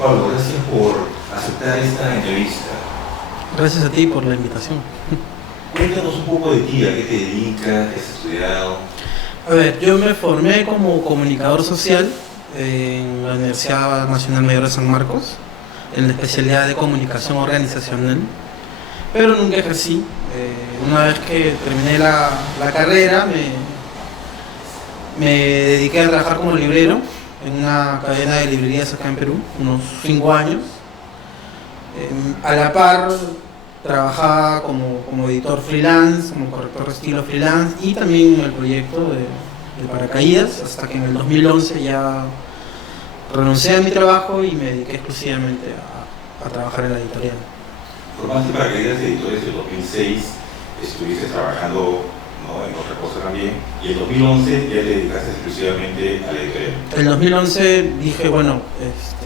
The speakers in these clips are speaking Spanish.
Pablo, gracias por aceptar esta entrevista. Gracias a ti por la invitación. Cuéntanos un poco de ti, a qué te dedicas, qué has estudiado. A ver, yo me formé como comunicador social en la Universidad Nacional Mayor de San Marcos, en la especialidad de comunicación organizacional, pero nunca ejercí. Una vez que terminé la carrera, me dediqué a trabajar como librero en una cadena de librerías acá en Perú, unos 5 años. A la par trabajaba como editor freelance, como corrector de estilo freelance y también en el proyecto de Paracaídas, hasta que en el 2011 ya renuncié a mi trabajo y me dediqué exclusivamente a trabajar en la editorial. Formaste Paracaídas Editores en el 2006, estuviste trabajando, ¿no?, en otra cosa también, y en 2011 ya te dedicaste exclusivamente a la editorial. En el 2011 dije, bueno,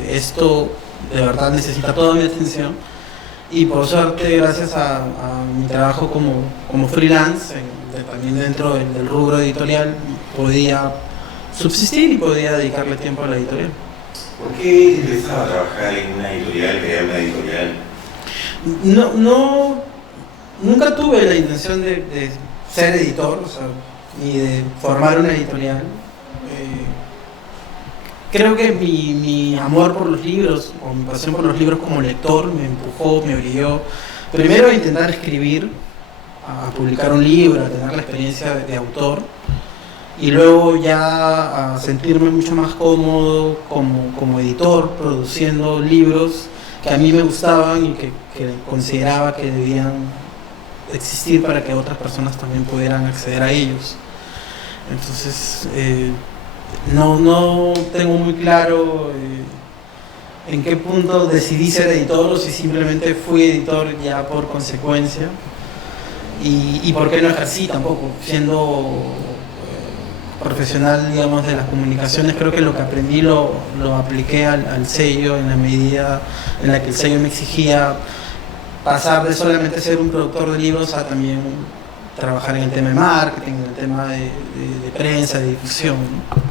esto de verdad necesita toda mi atención, y por suerte, gracias a mi trabajo como freelance, también dentro del rubro editorial, podía subsistir y podía dedicarle tiempo a la editorial. ¿Por qué te interesaba trabajar en una editorial, crear una editorial? Nunca tuve la intención de ser editor, o sea, ni de formar una editorial. Creo que mi amor por los libros, o mi pasión por los libros como lector, me empujó, me obligó primero a intentar escribir, a publicar un libro, a tener la experiencia de autor, y luego ya a sentirme mucho más cómodo como editor, produciendo libros que a mí me gustaban y que consideraba que debían existir para que otras personas también pudieran acceder a ellos. Entonces, no tengo muy claro en qué punto decidí ser editor o si simplemente fui editor ya por consecuencia, y por qué no ejercí tampoco, siendo profesional, digamos, de las comunicaciones. Creo que lo que aprendí lo apliqué al sello en la medida en la que el sello me exigía pasar de solamente ser un productor de libros a también trabajar en el tema de marketing, en el tema de prensa, de difusión, ¿no?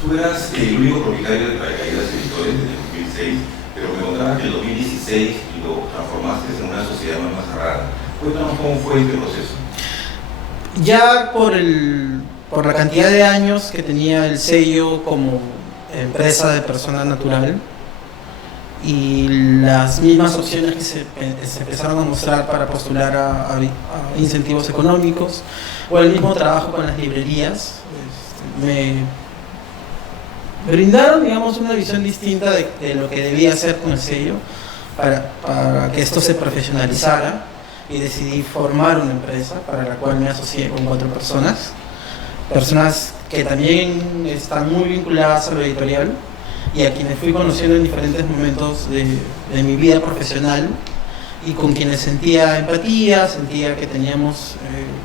Tú eras el único propietario de Paracaídas Editores desde el 2006, pero me contabas que en el 2016 lo transformaste en una sociedad más cerrada. Cuéntanos cómo fue este proceso. Ya por la cantidad de años que tenía el sello como empresa de persona natural y las mismas opciones que se empezaron a mostrar para postular a incentivos económicos, o el mismo trabajo con las librerías, me brindaron, digamos, una visión distinta de lo que debía hacer con el sello para que esto se profesionalizara, y decidí formar una empresa para la cual me asocié con 4 personas que también están muy vinculadas a lo editorial y a quienes fui conociendo en diferentes momentos de mi vida profesional, y con quienes sentía empatía, sentía que teníamos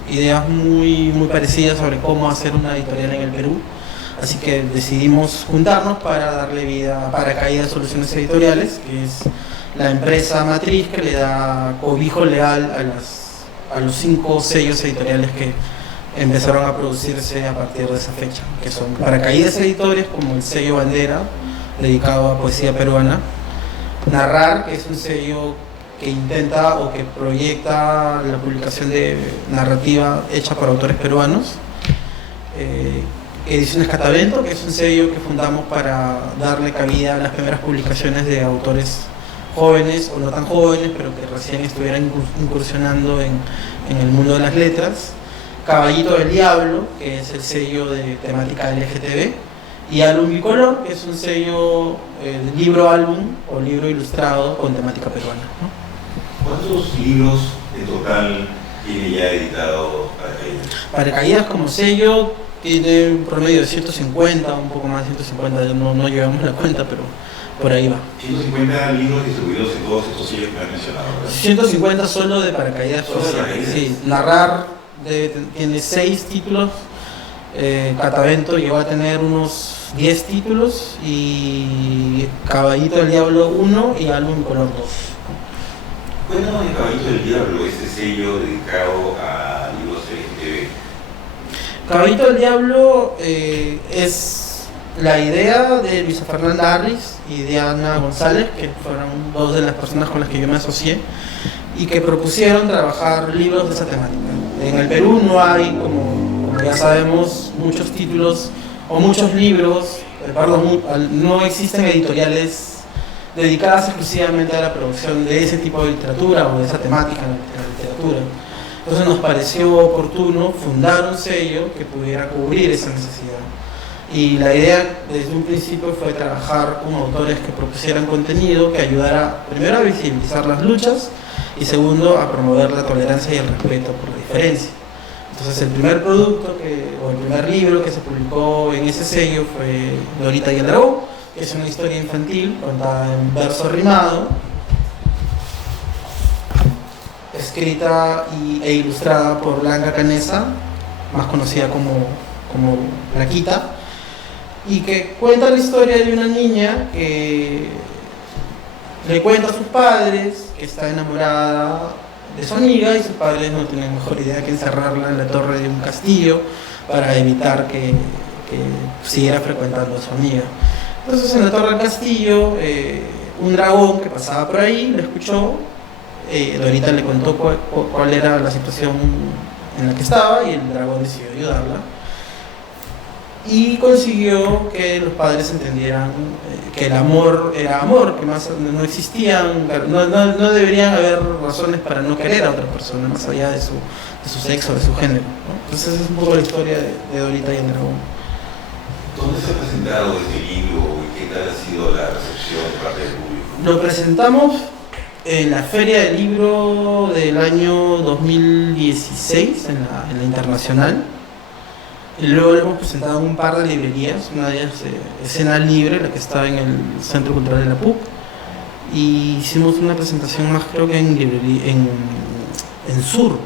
ideas muy parecidas sobre cómo hacer una editorial en el Perú. Así que decidimos juntarnos para darle vida a Paracaídas Soluciones Editoriales, que es la empresa matriz que le da cobijo legal a los 5 sellos editoriales que empezaron a producirse a partir de esa fecha, que son Paracaídas Editores, como el sello bandera dedicado a poesía peruana; Narrar, que es un sello que intenta o que proyecta la publicación de narrativa hecha por autores peruanos; Ediciones Catavento, que es un sello que fundamos para darle cabida a las primeras publicaciones de autores jóvenes o no tan jóvenes, pero que recién estuvieran incursionando en el mundo de las letras; Caballito del Diablo, que es el sello de temática LGTB; y Álbum Bicolor, que es un sello de libro-álbum o libro ilustrado con temática peruana, ¿no? ¿Cuántos libros en total tiene ya editado Paracaídas? Paracaídas como sello tiene un promedio de 150, un poco más de 150, no llevamos la cuenta, pero por ahí va. 150 libros distribuidos en todos estos sellos que me has mencionado, ¿verdad? 150 solo de Paracaídas. ¿Solo de Paracaídas? Sí, Narrar tiene 6 títulos, Catavento llegó a tener unos 10 títulos, y Caballito del Diablo 1 y Álbum Color 2. Cuéntanos de Caballito del Diablo, este sello dedicado a libros LGTB. Caballito del Diablo es La idea de Luisa Fernanda Arlis y Diana González, que fueron dos de las personas con las que yo me asocié, y que propusieron trabajar libros de esa temática. En el Perú no hay, como ya sabemos, muchos títulos o muchos libros, no existen editoriales dedicadas exclusivamente a la producción de ese tipo de literatura o de esa temática en la literatura. Entonces nos pareció oportuno fundar un sello que pudiera cubrir esa necesidad. Y la idea desde un principio fue trabajar con autores que propusieran contenido que ayudara primero a visibilizar las luchas y segundo a promover la tolerancia y el respeto por la diferencia. Entonces el primer producto o el primer libro que se publicó en ese sello fue Dorita y el dragón, que es una historia infantil contada en verso rimado, escrita e ilustrada por Blanca Canessa, más conocida como Blanquita, y que cuenta la historia de una niña que le cuenta a sus padres que está enamorada de su amiga y sus padres no tienen mejor idea que encerrarla en la torre de un castillo para evitar que siguiera frecuentando a su amiga. Entonces en la torre del castillo un dragón que pasaba por ahí lo escuchó, Dorita le contó cuál era la situación en la que estaba y el dragón decidió ayudarla. Y consiguió que los padres entendieran que el amor era amor, que más no existían, no deberían haber razones para no querer a otra persona, más allá de su sexo, de su género, ¿no? Entonces esa es un poco la historia de Dorita y el dragón. ¿Dónde se ha presentado este libro y qué tal ha sido la recepción de parte del público? Lo presentamos en la Feria del Libro del año 2016, en la Internacional. Y luego lo hemos presentado en un par de librerías, una de ellas Escena Libre, la que está en el Centro Cultural de la PUC, y hicimos una presentación más, creo que en Sur,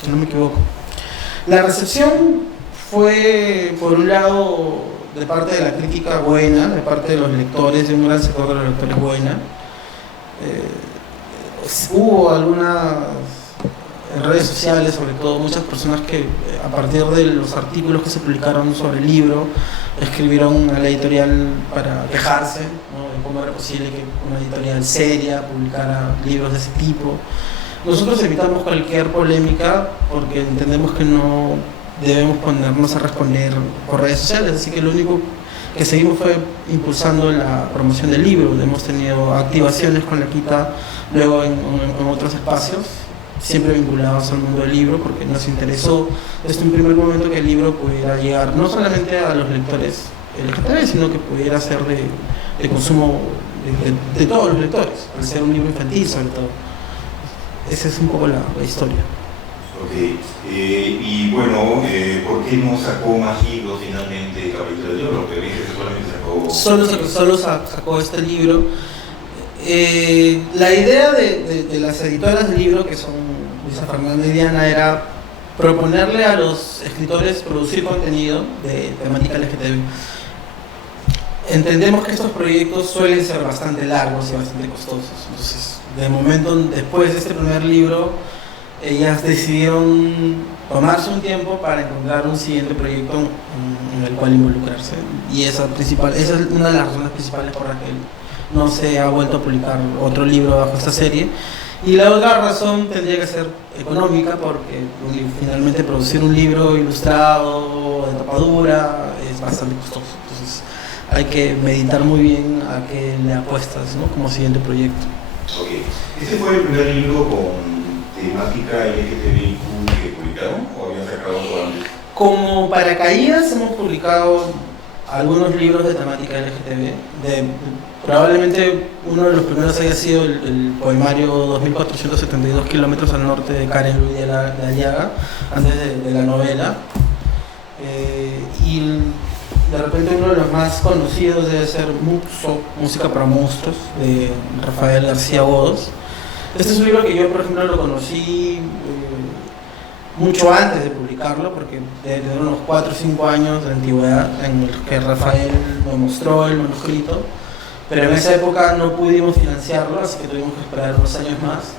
si no me equivoco. La recepción fue, por un lado, de parte de la crítica buena, de parte de los lectores, de un gran sector de los lectores buena. Hubo algunas en redes sociales, sobre todo, muchas personas que a partir de los artículos que se publicaron sobre el libro escribieron a la editorial para quejarse, ¿no?, de cómo era posible que una editorial seria publicara libros de ese tipo. Nosotros evitamos cualquier polémica porque entendemos que no debemos ponernos a responder por redes sociales, así que lo único que seguimos fue impulsando la promoción del libro. Hemos tenido activaciones con la Quita luego en otros espacios, siempre vinculados al mundo del libro, porque nos interesó desde un primer momento que el libro pudiera llegar no solamente a los lectores LGTB, sino que pudiera ser de consumo de todos los lectores, al ser un libro infantil sobre todo. Esa es un poco la historia. Ok, y bueno, ¿por qué no sacó más libros finalmente Capítulo del Libro? Porque dice que solamente Solo sacó este libro. La idea de las editoras del libro, que son Luisa Fernanda y Diana, era proponerle a los escritores producir contenido de temática LGTB. Entendemos que estos proyectos suelen ser bastante largos y bastante costosos. Entonces, de momento, después de este primer libro, ellas decidieron tomarse un tiempo para encontrar un siguiente proyecto en el cual involucrarse. Y esa es una de las razones principales por las que no se ha vuelto a publicar otro libro bajo esta serie. Y la otra razón tendría que ser económica, porque finalmente producir un libro ilustrado de tapa dura es bastante costoso. Entonces hay que meditar muy bien a qué le apuestas, ¿no?, como siguiente proyecto. Ok, ¿este fue el primer libro con temática LGTBIQ que publicaron o habían sacado otro antes? Como paracaídas hemos publicado algunos libros de temática LGTB. Probablemente uno de los primeros haya sido el poemario 2472 kilómetros al norte de Karen Luis de Aliaga, antes de la novela. Y de repente uno de los más conocidos debe ser Muxo, Música para Monstruos, de Rafael García Bodos. Este es un libro que yo, por ejemplo, lo conocí mucho antes de publicarlo, porque debe tener unos 4 o 5 años de antigüedad, en el que Rafael me mostró el manuscrito, pero en esa época no pudimos financiarlo, así que tuvimos que esperar unos años más,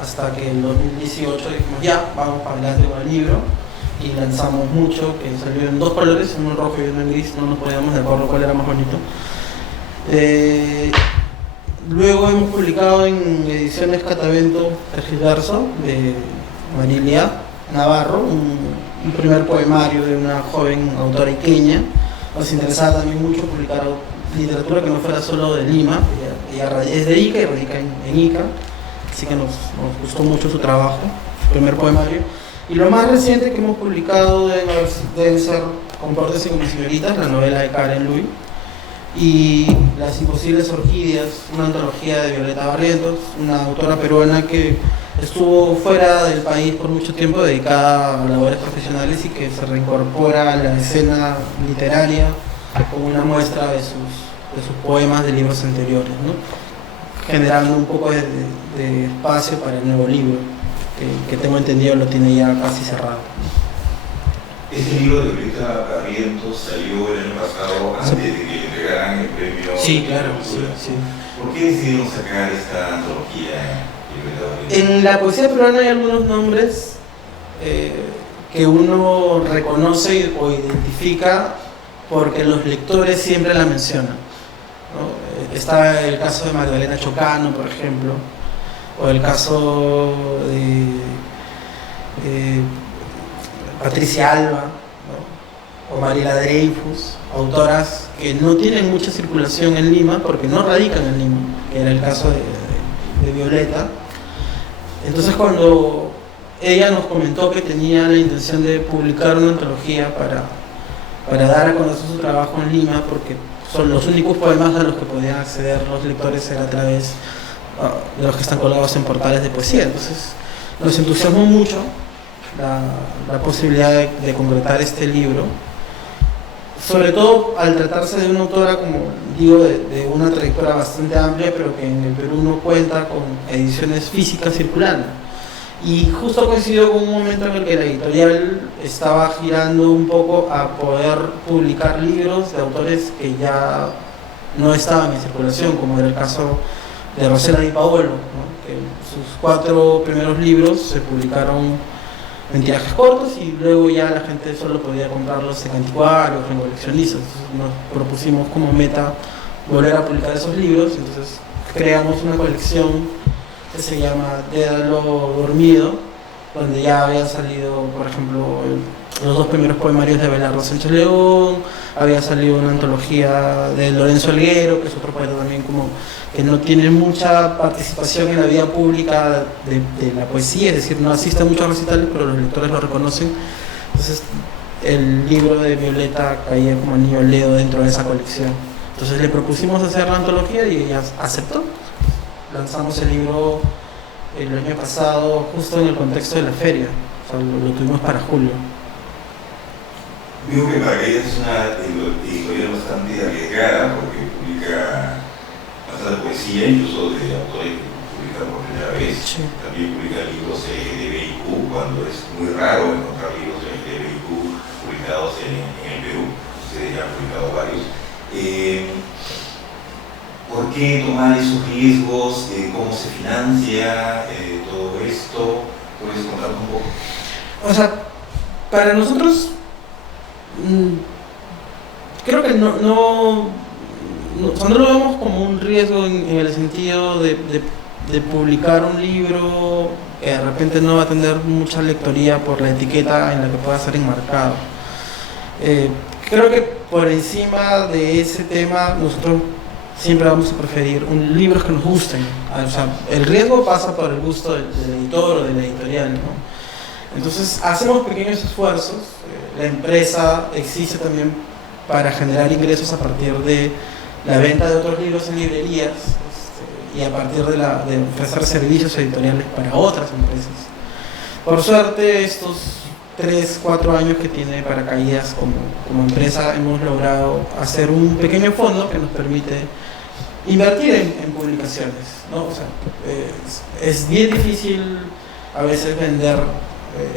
hasta que en 2018 dijimos ya, vamos para adelante con el libro, y lanzamos mucho, que salió en dos colores, uno en rojo y uno en gris, no nos poníamos de acuerdo cuál era más bonito. Luego hemos publicado en ediciones Catavento Tergiverso de Marilia Navarro, un primer poemario de una joven autora iqueña. Nos interesaba también mucho publicar literatura que no fuera solo de Lima. Ella es de Ica y radica en Ica, así que nos gustó mucho su trabajo, su primer poemario. Y lo más reciente que hemos publicado deben ser Compórtese como señoritas, la novela de Karen Lui, y Las imposibles orquídeas, una antología de Violeta Barrientos, una autora peruana que estuvo fuera del país por mucho tiempo, dedicada a labores profesionales y que se reincorpora a la escena literaria con una muestra de sus poemas de libros anteriores, ¿no? Generando un poco de espacio para el nuevo libro, que tengo entendido lo tiene ya casi cerrado. Este libro de Violeta Barrientos salió el año pasado antes de que le entregaran el premio. Sí, claro, sí. ¿Por qué decidieron sacar esta antología de Violeta Barrientos? En la poesía peruana hay algunos nombres que uno reconoce o identifica porque los lectores siempre la mencionan, ¿no? Está el caso de Magdalena Chocano, por ejemplo, o el caso de Patricia Alba, ¿no? O Mariela Dreyfus, autoras que no tienen mucha circulación en Lima porque no radican en Lima, que era el caso de Violeta. Entonces, cuando ella nos comentó que tenía la intención de publicar una antología para dar a conocer su trabajo en Lima, porque son los únicos poemas a los que podían acceder los lectores era a través de los que están colgados en portales de poesía. Entonces nos entusiasmó mucho la posibilidad de concretar este libro, sobre todo al tratarse de una autora, como digo, de una trayectoria bastante amplia, pero que en el Perú no cuenta con ediciones físicas circulando. Y justo coincidió con un momento en el que la editorial estaba girando un poco a poder publicar libros de autores que ya no estaban en circulación, como era el caso de Rosela Di Paolo, ¿no? Que sus 4 primeros libros se publicaron en tirajes cortos y luego ya la gente solo podía comprarlos en anticuarios, en coleccionistas. Entonces nos propusimos como meta volver a publicar esos libros, entonces creamos una colección que se llama Dédalo Dormido, donde ya habían salido, por ejemplo, los 2 primeros poemarios de Abelardo Sánchez León, había salido una antología de Lorenzo Alguero, que es otro poeta también como que no tiene mucha participación en la vida pública de la poesía, es decir, no asiste a muchos recitales, pero los lectores lo reconocen. Entonces el libro de Violeta caía como anillo al dedo dentro de esa colección. Entonces le propusimos hacer la antología y ella aceptó. Lanzamos el libro el año pasado justo en el contexto de la feria, o sea, lo tuvimos para julio. Digo que Paracaídas es una editorial bastante arriesgada porque publica bastante poesía, incluso de autores que publican por primera vez. Sí. También publica libros LGTBIQ, cuando es muy raro encontrar libros LGTBIQ publicados en el Perú. Ustedes ya han publicado varios. ¿Por qué tomar esos riesgos? ¿Cómo se financia todo esto? ¿Puedes contarnos un poco? O sea, para nosotros creo que no lo vemos como un riesgo en el sentido de publicar un libro que de repente no va a tener mucha lectoría por la etiqueta en la que pueda ser enmarcado. Creo que por encima de ese tema nosotros siempre vamos a preferir libros que nos gusten. O sea, el riesgo pasa por el gusto del editor o de la editorial, ¿no? Entonces hacemos pequeños esfuerzos. La empresa existe también para generar ingresos a partir de la venta de otros libros en librerías y a partir de ofrecer servicios editoriales para otras empresas. Por suerte, estos 3-4 años que tiene Paracaídas como empresa, hemos logrado hacer un pequeño fondo que nos permite invertir en publicaciones, ¿no? O sea, es bien difícil a veces vender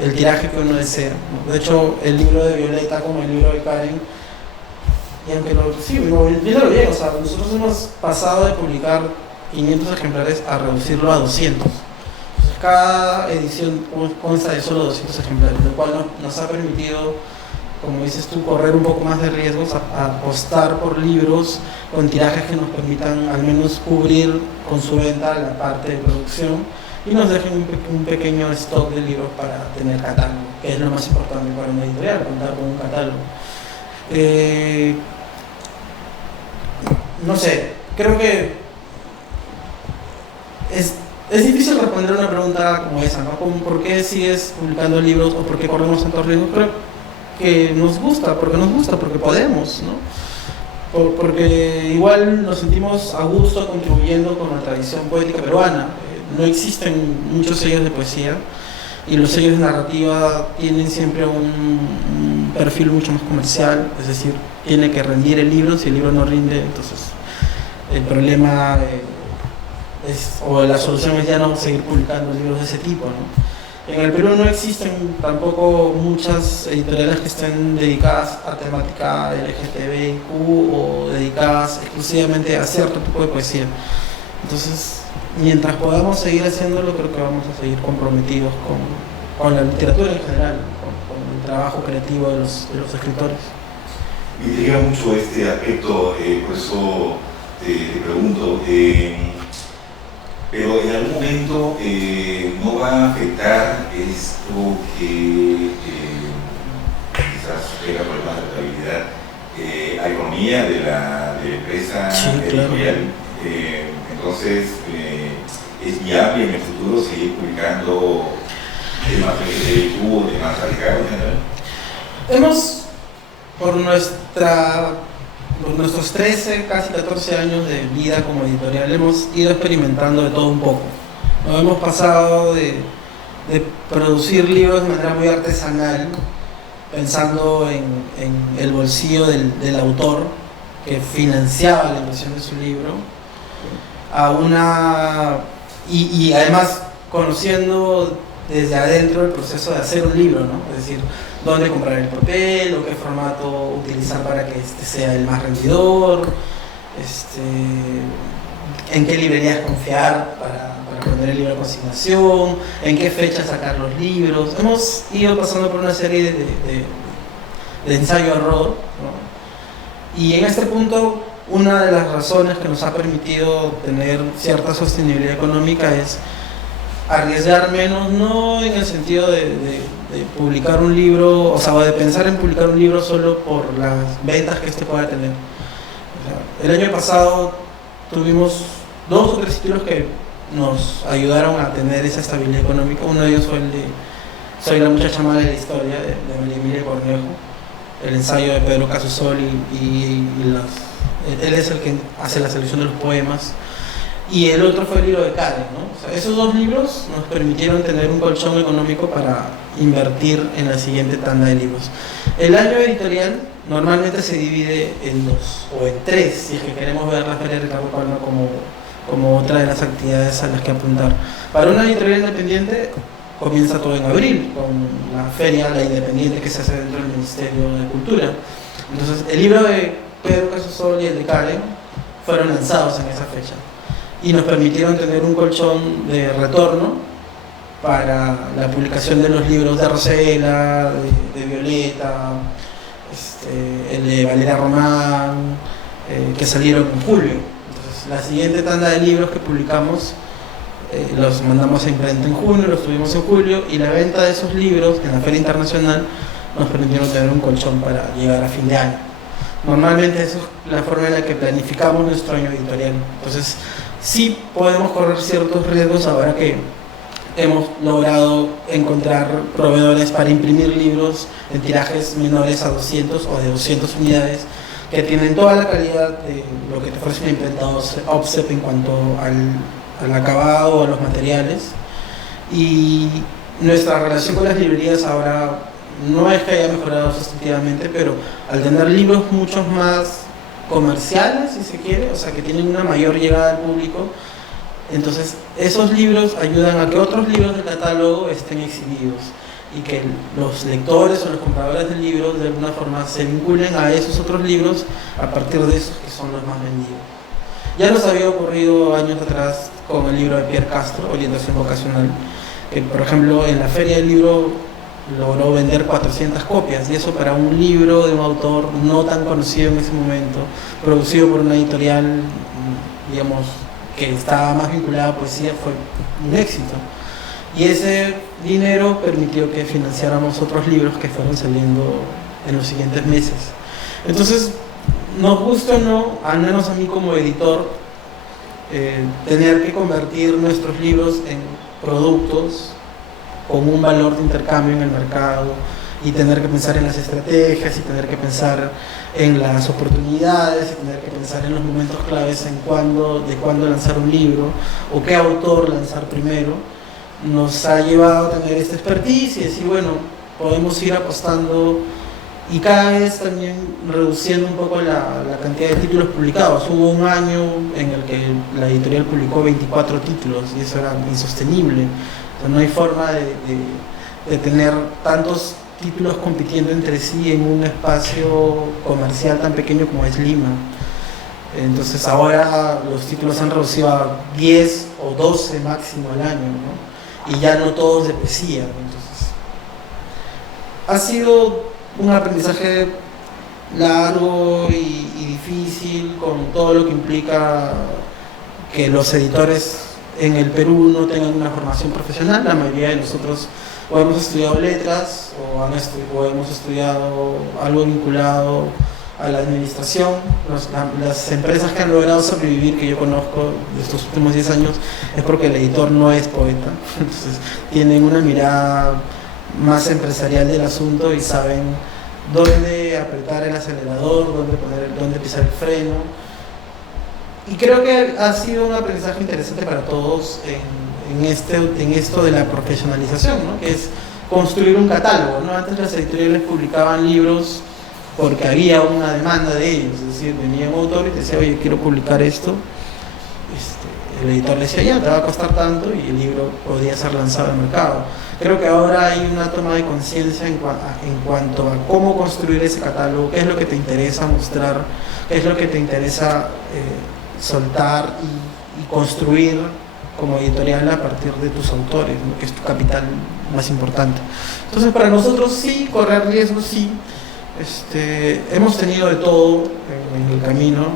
el tiraje que uno desea, ¿no? De hecho, el libro de Violeta como el libro de Karen, y aunque viéndolo bien, o sea, nosotros hemos pasado de publicar 500 ejemplares a reducirlo a 200. Entonces, Cada edición consta de solo 200 ejemplares, lo cual nos ha permitido, como dices tú, correr un poco más de riesgos, a apostar por libros con tirajes que nos permitan al menos cubrir con su venta la parte de producción y nos dejen un pequeño stock de libros para tener catálogo, que es lo más importante para una editorial, contar con un catálogo. No sé, creo que es difícil responder una pregunta como esa, ¿no? Como, ¿por qué sigues publicando libros o por qué corremos tantos riesgos? Creo que nos gusta, porque podemos, ¿no? Porque igual nos sentimos a gusto contribuyendo con la tradición poética peruana. No existen muchos sellos de poesía y los sellos de narrativa tienen siempre un perfil mucho más comercial, es decir, tiene que rendir el libro. Si el libro no rinde, entonces el problema o la solución es ya no seguir publicando libros de ese tipo, ¿no? En el Perú no existen tampoco muchas editoriales que estén dedicadas a temática LGTBIQ o dedicadas exclusivamente a cierto tipo de poesía. Entonces, mientras podamos seguir haciéndolo, creo que vamos a seguir comprometidos con la literatura en general, con el trabajo creativo de los escritores. Me intriga mucho este aspecto, por eso te pregunto, pero en algún momento no va a afectar esto que quizás tenga problemas de rentabilidad a la economía de la empresa editorial. Entonces, ¿es viable en el futuro seguir publicando temas LGTBIQ o temas radicales en general? Hemos, por nuestros 13, casi 14 años de vida como editorial, hemos ido experimentando de todo un poco. Nos hemos pasado de producir libros de manera muy artesanal, pensando en el bolsillo del autor que financiaba la inversión de su libro, y además conociendo desde adentro el proceso de hacer un libro, ¿no? Es decir, dónde comprar el papel o qué formato utilizar para que este sea el más rendidor, en qué librerías confiar para poner el libro a consignación, en qué fecha sacar los libros. Hemos ido pasando por una serie de ensayo-error, ¿no? Y en este punto, una de las razones que nos ha permitido tener cierta sostenibilidad económica es arriesgar menos, no en el sentido de publicar un libro, o sea, de pensar en publicar un libro solo por las ventas que este pueda tener. O sea, el año pasado tuvimos 2 o 3 títulos que nos ayudaron a tener esa estabilidad económica. Uno de ellos fue el de Soy la muchacha mala de la historia, de María Emilia Cornejo, el ensayo de Pedro Casusol él es el que hace la selección de los poemas. Y el otro fue el libro de Karen, ¿no? O sea, esos 2 libros nos permitieron tener un colchón económico para invertir en la siguiente tanda de libros. El año editorial normalmente se divide en 2 o en 3, si es que queremos ver la Feria de Ricardo Palma como otra de las actividades a las que apuntar. Para una editorial independiente comienza todo en abril, con la feria, la independiente que se hace dentro del Ministerio de Cultura. Entonces, el libro de Pedro Casusol y el de Karen fueron lanzados en esa fecha y nos permitieron tener un colchón de retorno para la publicación de los libros de Rosela, de Violeta, el de Valeria Román, que salieron en julio. Entonces, la siguiente tanda de libros que publicamos los mandamos a imprenta en junio, los tuvimos en julio, y la venta de esos libros en la Feria Internacional nos permitieron tener un colchón para llegar a fin de año. Normalmente esa es la forma en la que planificamos nuestro año editorial. Entonces, sí podemos correr ciertos riesgos ahora que hemos logrado encontrar proveedores para imprimir libros en tirajes menores a 200 o de 200 unidades que tienen toda la calidad de lo que te ofrece una imprenta offset en cuanto al acabado o a los materiales. Y nuestra relación con las librerías ahora no es que haya mejorado sustantivamente, pero al tener libros mucho más comerciales, si se quiere, o sea, que tienen una mayor llegada al público, entonces esos libros ayudan a que otros libros del catálogo estén exhibidos y que los lectores o los compradores de libros de alguna forma se vinculen a esos otros libros a partir de esos que son los más vendidos. Ya nos había ocurrido años atrás con el libro de Pierre Castro, Orientación Vocacional, que por ejemplo en la feria del libro logró vender 400 copias, y eso para un libro de un autor no tan conocido en ese momento, producido por una editorial, digamos, que estaba más vinculada a poesía, fue un éxito. Y ese dinero permitió que financiáramos otros libros que fueron saliendo en los siguientes meses. Entonces, nos gusta o no, al menos a mí como editor, tener que convertir nuestros libros en productos con un valor de intercambio en el mercado, y tener que pensar en las estrategias, y tener que pensar en las oportunidades, y tener que pensar en los momentos claves de cuándo lanzar un libro, o qué autor lanzar primero, nos ha llevado a tener esta expertise y decir, bueno, podemos ir apostando y cada vez también reduciendo un poco la cantidad de títulos publicados. Hubo un año en el que la editorial publicó 24 títulos y eso era insostenible. O sea, no hay forma de tener tantos títulos compitiendo entre sí en un espacio comercial tan pequeño como es Lima. Entonces ahora los títulos han reducido a 10 o 12 máximo al año, ¿no? Y ya no todos de poesía. Entonces, ha sido un aprendizaje largo y difícil, con todo lo que implica que los editores en el Perú no tengan una formación profesional. La mayoría de nosotros o hemos estudiado letras o hemos estudiado algo vinculado a la administración. Las empresas que han logrado sobrevivir, que yo conozco de estos últimos 10 años, es porque el editor no es poeta. Entonces tienen una mirada más empresarial del asunto y saben dónde apretar el acelerador, dónde pisar el freno. Y creo que ha sido un aprendizaje interesante para todos en esto de la profesionalización, ¿no? Que es construir un catálogo, ¿no? Antes las editoriales publicaban libros porque había una demanda de ellos, es decir, venía un autor y te decía, oye, quiero publicar esto. El editor le decía, ya, te va a costar tanto, y el libro podía ser lanzado al mercado. Creo que ahora hay una toma de conciencia en cuanto a cómo construir ese catálogo, qué es lo que te interesa mostrar, qué es lo que te interesa soltar y construir como editorial a partir de tus autores, ¿no? Que es tu capital más importante. Entonces, para nosotros sí, correr riesgos, sí. Hemos tenido de todo en el camino.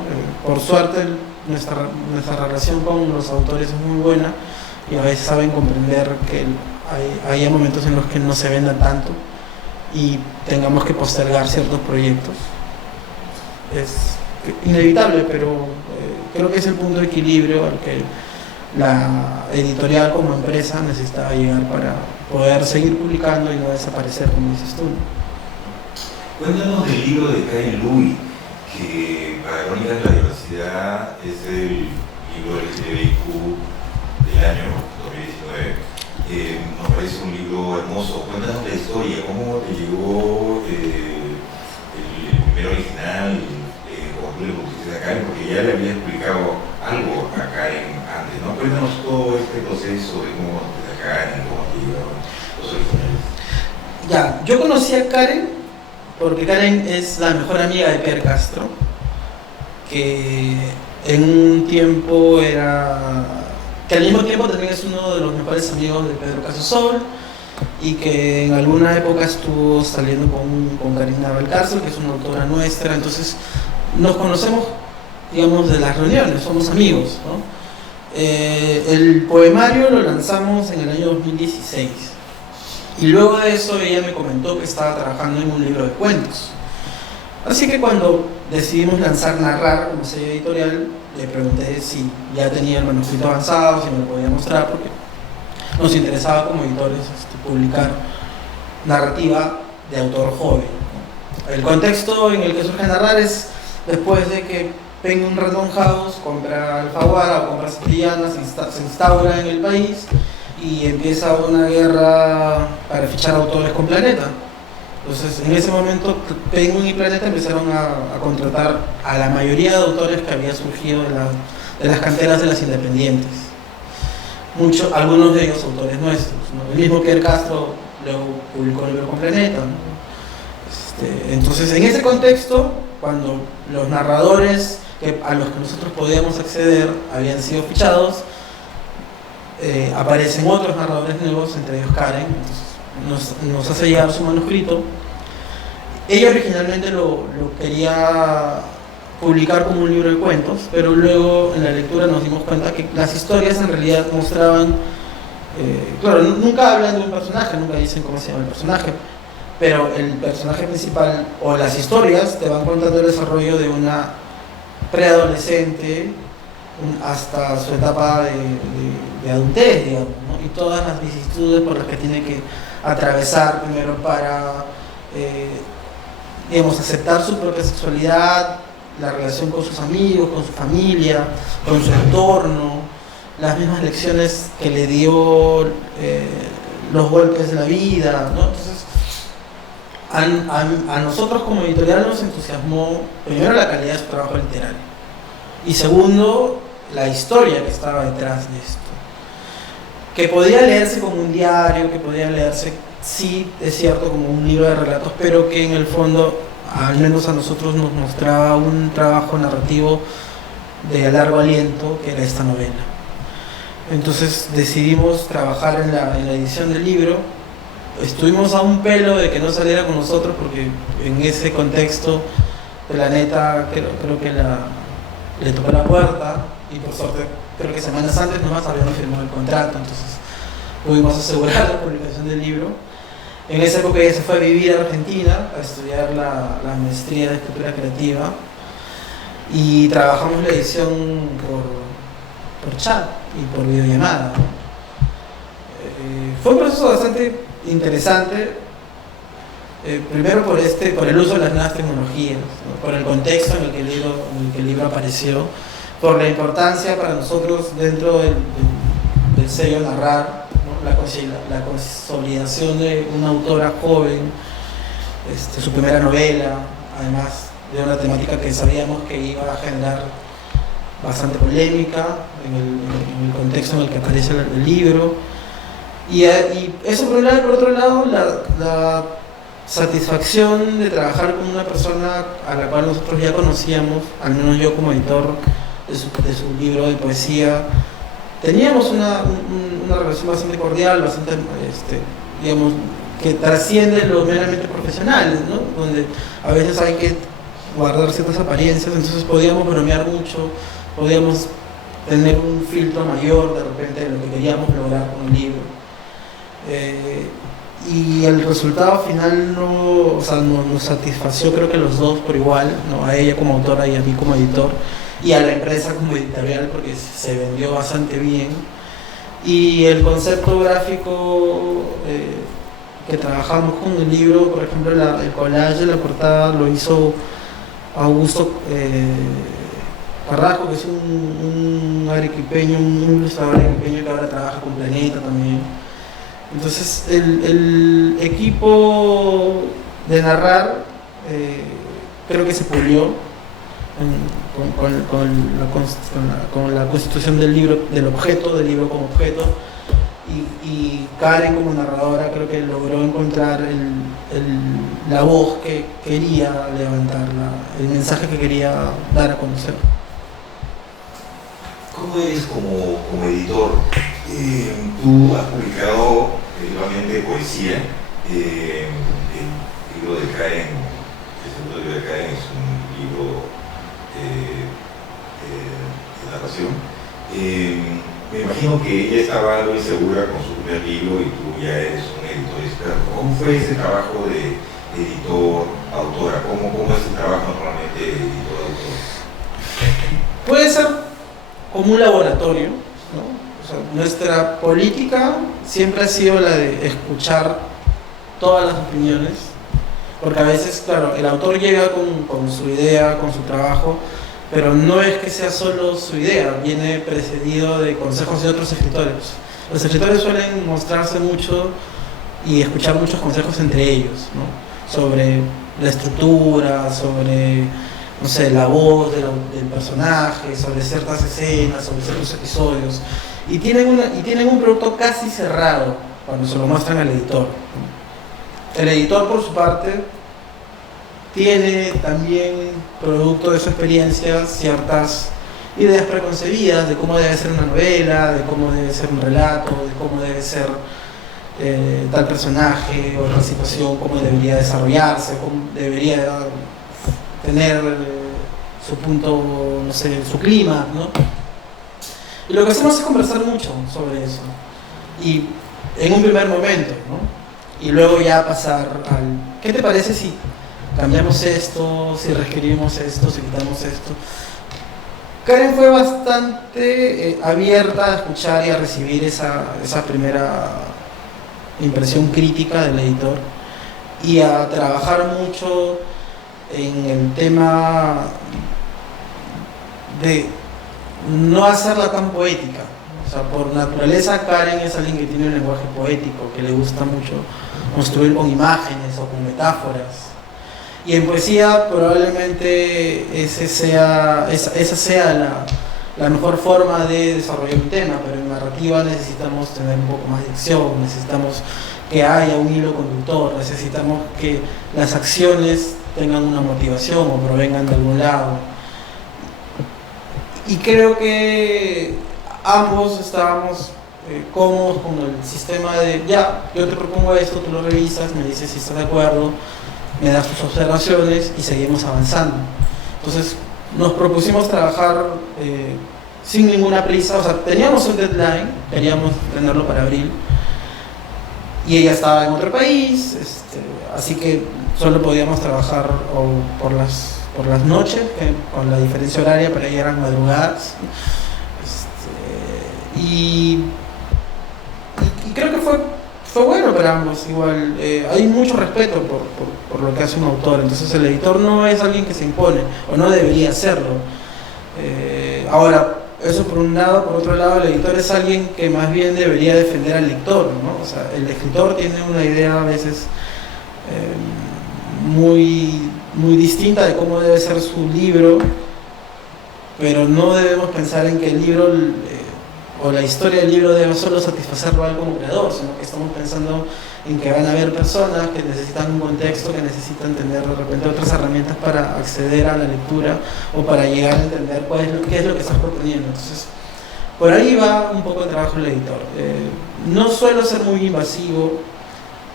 Por suerte, nuestra relación con los autores es muy buena, y a veces saben comprender que hay momentos en los que no se venda tanto y tengamos que postergar ciertos proyectos. Es inevitable, pero creo que es el punto de equilibrio al que la editorial como empresa necesita llegar para poder seguir publicando y no desaparecer, como dices tú. Cuéntanos del libro de Karen Louis, que para Crónicas de la Diversidad es el libro LGTBIQ del año 2019. Nos parece un libro hermoso. Cuéntanos la historia, cómo te llegó el primer original, o tú le pusiste a Karen, porque ya le habías publicado algo a Karen antes, ¿no? Cuéntanos todo este proceso de cómo te a Karen, cómo te llegaron los originales. Ya, yo conocí a Karen porque Karen es la mejor amiga de Pierre Castro, que en un tiempo que al mismo tiempo también es uno de los mejores amigos de Pedro Casosol, y que en alguna época estuvo saliendo con Karina Valcárcel, que es una autora nuestra. Entonces nos conocemos, digamos, de las reuniones, somos amigos, ¿no? El poemario lo lanzamos en el año 2016. Y luego de eso ella me comentó que estaba trabajando en un libro de cuentos. Así que cuando decidimos lanzar Narrar como sello editorial, le pregunté si ya tenía el manuscrito avanzado, si me lo podía mostrar, porque nos interesaba como editores publicar narrativa de autor joven, ¿no? El contexto en el que surge Narrar es después de que Penguin Random House compra Alfaguara o compra Santillana, se instaura en el país y empieza una guerra para fichar autores con Planeta. Entonces, en ese momento, Penguin y Planeta empezaron a contratar a la mayoría de autores que había surgido de las canteras de las independientes. Algunos de ellos autores nuestros, ¿no? El mismo Pierre Castro luego publicó el libro con Planeta, ¿no? Entonces, en ese contexto, cuando los narradores a los que nosotros podíamos acceder habían sido fichados, aparecen otros narradores nuevos, entre ellos Karen, entonces nos hace llegar su manuscrito. Ella originalmente lo quería publicar como un libro de cuentos, pero luego en la lectura nos dimos cuenta que las historias en realidad mostraban, claro, nunca hablan de un personaje, nunca dicen cómo se llama el personaje, pero el personaje principal o las historias te van contando el desarrollo de una preadolescente hasta su etapa de adultez, digamos, ¿no? Y todas las vicisitudes por las que tiene que atravesar primero para, digamos, aceptar su propia sexualidad, la relación con sus amigos, con su familia, con su entorno, las mismas lecciones que le dio los golpes de la vida, ¿no? Entonces, a nosotros como editorial nos entusiasmó primero la calidad de su trabajo literario y segundo la historia que estaba detrás de esto, que podía leerse como un diario, que podía leerse, sí, es cierto, como un libro de relatos, pero que en el fondo, al menos a nosotros, nos mostraba un trabajo narrativo de largo aliento, que era esta novela. Entonces decidimos trabajar en la edición del libro. Estuvimos a un pelo de que no saliera con nosotros, porque en ese contexto Planeta creo que le tocó la puerta, y por suerte creo que semanas antes nomás habíamos firmado el contrato, entonces pudimos asegurar la publicación del libro. En esa época ella se fue a vivir a Argentina a estudiar la maestría de escritura creativa, y trabajamos la edición por chat y por videollamada. Fue un proceso bastante interesante, primero por el uso de las nuevas tecnologías, ¿no? Por el contexto en el que el libro apareció, por la importancia para nosotros dentro del sello Narrar, ¿no? La consolidación de una autora joven, su primera novela, además de una temática que sabíamos que iba a generar bastante polémica en el contexto en el que aparece el libro. Y eso por un lado, y por otro lado la satisfacción de trabajar con una persona a la cual nosotros ya conocíamos, al menos yo como editor de su libro de poesía. Teníamos una relación bastante cordial, bastante, digamos, que trasciende lo meramente profesional, ¿no? Donde a veces hay que guardar ciertas apariencias, entonces podíamos bromear mucho, podíamos tener un filtro mayor de repente de lo que queríamos lograr con el libro. Y el resultado final nos satisfació, creo que los dos por igual, ¿no? A ella como autora y a mí como editor, y a la empresa como editorial, porque se vendió bastante bien. Y el concepto gráfico que trabajamos con el libro, por ejemplo el collage de la portada lo hizo Augusto Carrasco, que es un arequipeño, un ilustrador arequipeño que ahora trabaja con Planeta también. Entonces el equipo de Narrar creo que se pulió con la constitución del libro, del libro como objeto, y Karen como narradora creo que logró encontrar la voz que quería levantar, el mensaje que quería dar a conocer. ¿Cómo eres como editor? Tú has publicado efectivamente poesía. El libro de Karen, el segundo libro de Karen es un libro de narración. Me imagino que ella estaba algo insegura con su primer libro y tú ya eres un editor experto. ¿Cómo fue ese trabajo de editor, autora? ¿Cómo es el trabajo normalmente de editor, autor? Puede ser como un laboratorio, ¿no? O sea, nuestra política siempre ha sido la de escuchar todas las opiniones, porque a veces, claro, el autor llega con su idea, con su trabajo, pero no es que sea solo su idea, viene precedido de consejos de otros escritores. Los escritores suelen mostrarse mucho y escuchar muchos consejos entre ellos, ¿no? Sobre la estructura, sobre, no sé, la voz del personaje, sobre ciertas escenas, sobre ciertos episodios. Y tienen un producto casi cerrado cuando se lo muestran al editor, ¿no? El editor, por su parte, tiene también, producto de su experiencia, ciertas ideas preconcebidas de cómo debe ser una novela, de cómo debe ser un relato, de cómo debe ser tal personaje o tal situación, cómo debería desarrollarse, cómo debería tener su punto, no sé, su clima, ¿no? Y lo que hacemos es conversar mucho sobre eso. Y en un primer momento, ¿no? Y luego ya pasar al... ¿Qué te parece si cambiamos esto, si reescribimos esto, si quitamos esto? Karen fue bastante abierta a escuchar y a recibir esa primera impresión crítica del editor y a trabajar mucho en el tema de no hacerla tan poética. O sea, por naturaleza Karen es alguien que tiene un lenguaje poético, que le gusta mucho construir con imágenes o con metáforas. Y en poesía probablemente esa sea la mejor forma de desarrollar un tema, pero en narrativa necesitamos tener un poco más de acción, necesitamos que haya un hilo conductor, necesitamos que las acciones tengan una motivación o provengan de algún lado. Y creo que ambos estábamos cómodos con el sistema de ya, yo te propongo esto, tú lo revisas, me dices si estás de acuerdo, me das tus observaciones y seguimos avanzando. Entonces nos propusimos trabajar sin ninguna prisa, o sea, teníamos un deadline, queríamos tenerlo para abril y ella estaba en otro país, así que solo podíamos trabajar por las noches, con la diferencia horaria, para ella eran madrugadas. Y creo que fue bueno para ambos. Igual hay mucho respeto por lo que hace un autor, entonces el editor no es alguien que se impone o no debería hacerlo. Ahora, eso por un lado. Por otro lado, el editor es alguien que más bien debería defender al lector, ¿no? O sea, el escritor tiene una idea a veces muy distinta de cómo debe ser su libro, pero no debemos pensar en que el libro o la historia del libro debe solo satisfacerlo a él como creador, sino que estamos pensando en que van a haber personas que necesitan un contexto, que necesitan tener de repente otras herramientas para acceder a la lectura o para llegar a entender qué es lo que estás proponiendo. Entonces, por ahí va un poco el trabajo del editor. No suelo ser muy invasivo,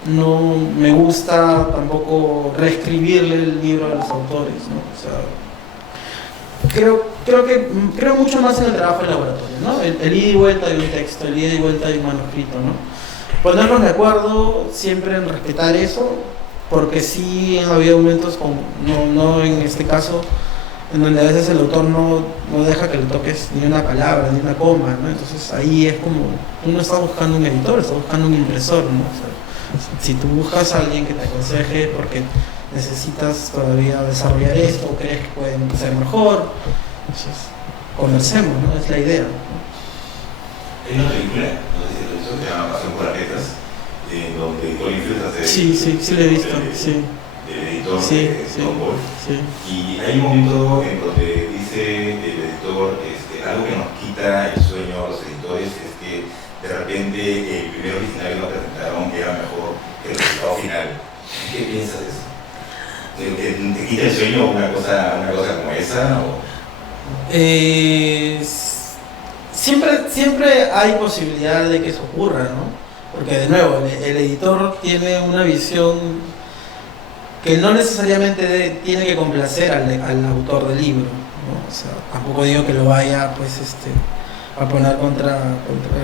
no me gusta tampoco reescribirle el libro a los autores, ¿no? O sea, creo mucho más en el trabajo de laboratorio, ¿no? El ida y vuelta de un texto, el ida y vuelta de un manuscrito, ¿no? Ponernos de acuerdo siempre en respetar eso, porque sí ha habido momentos, no en este caso, en donde a veces el autor no deja que le toques ni una palabra, ni una coma, ¿no? Entonces ahí es como, tú no estás buscando un editor, estás buscando un impresor, ¿no? O sea, si tú buscas a alguien que te aconseje porque necesitas todavía desarrollar esto o crees que pueden ser mejor, entonces conversemos, ¿no? Es la idea, ¿no? Hay una película, no sé si lo he visto, que se llama Pasión por Atletas, donde Colin Firth hace Sí, lo he visto, sí. El editor Sí, de sí, Snowball. sí. Y hay un momento en donde dice el editor, algo que nos quita el sueño a los editores es que de repente el primer original que nos presentaron era mejor que el resultado final. ¿Qué piensas de eso? ¿Te quita el sueño una cosa como esa? Siempre hay posibilidad de que eso ocurra, ¿no? Porque de nuevo, el editor tiene una visión que no necesariamente tiene que complacer al autor del libro, ¿no? O sea, tampoco digo que lo vaya a poner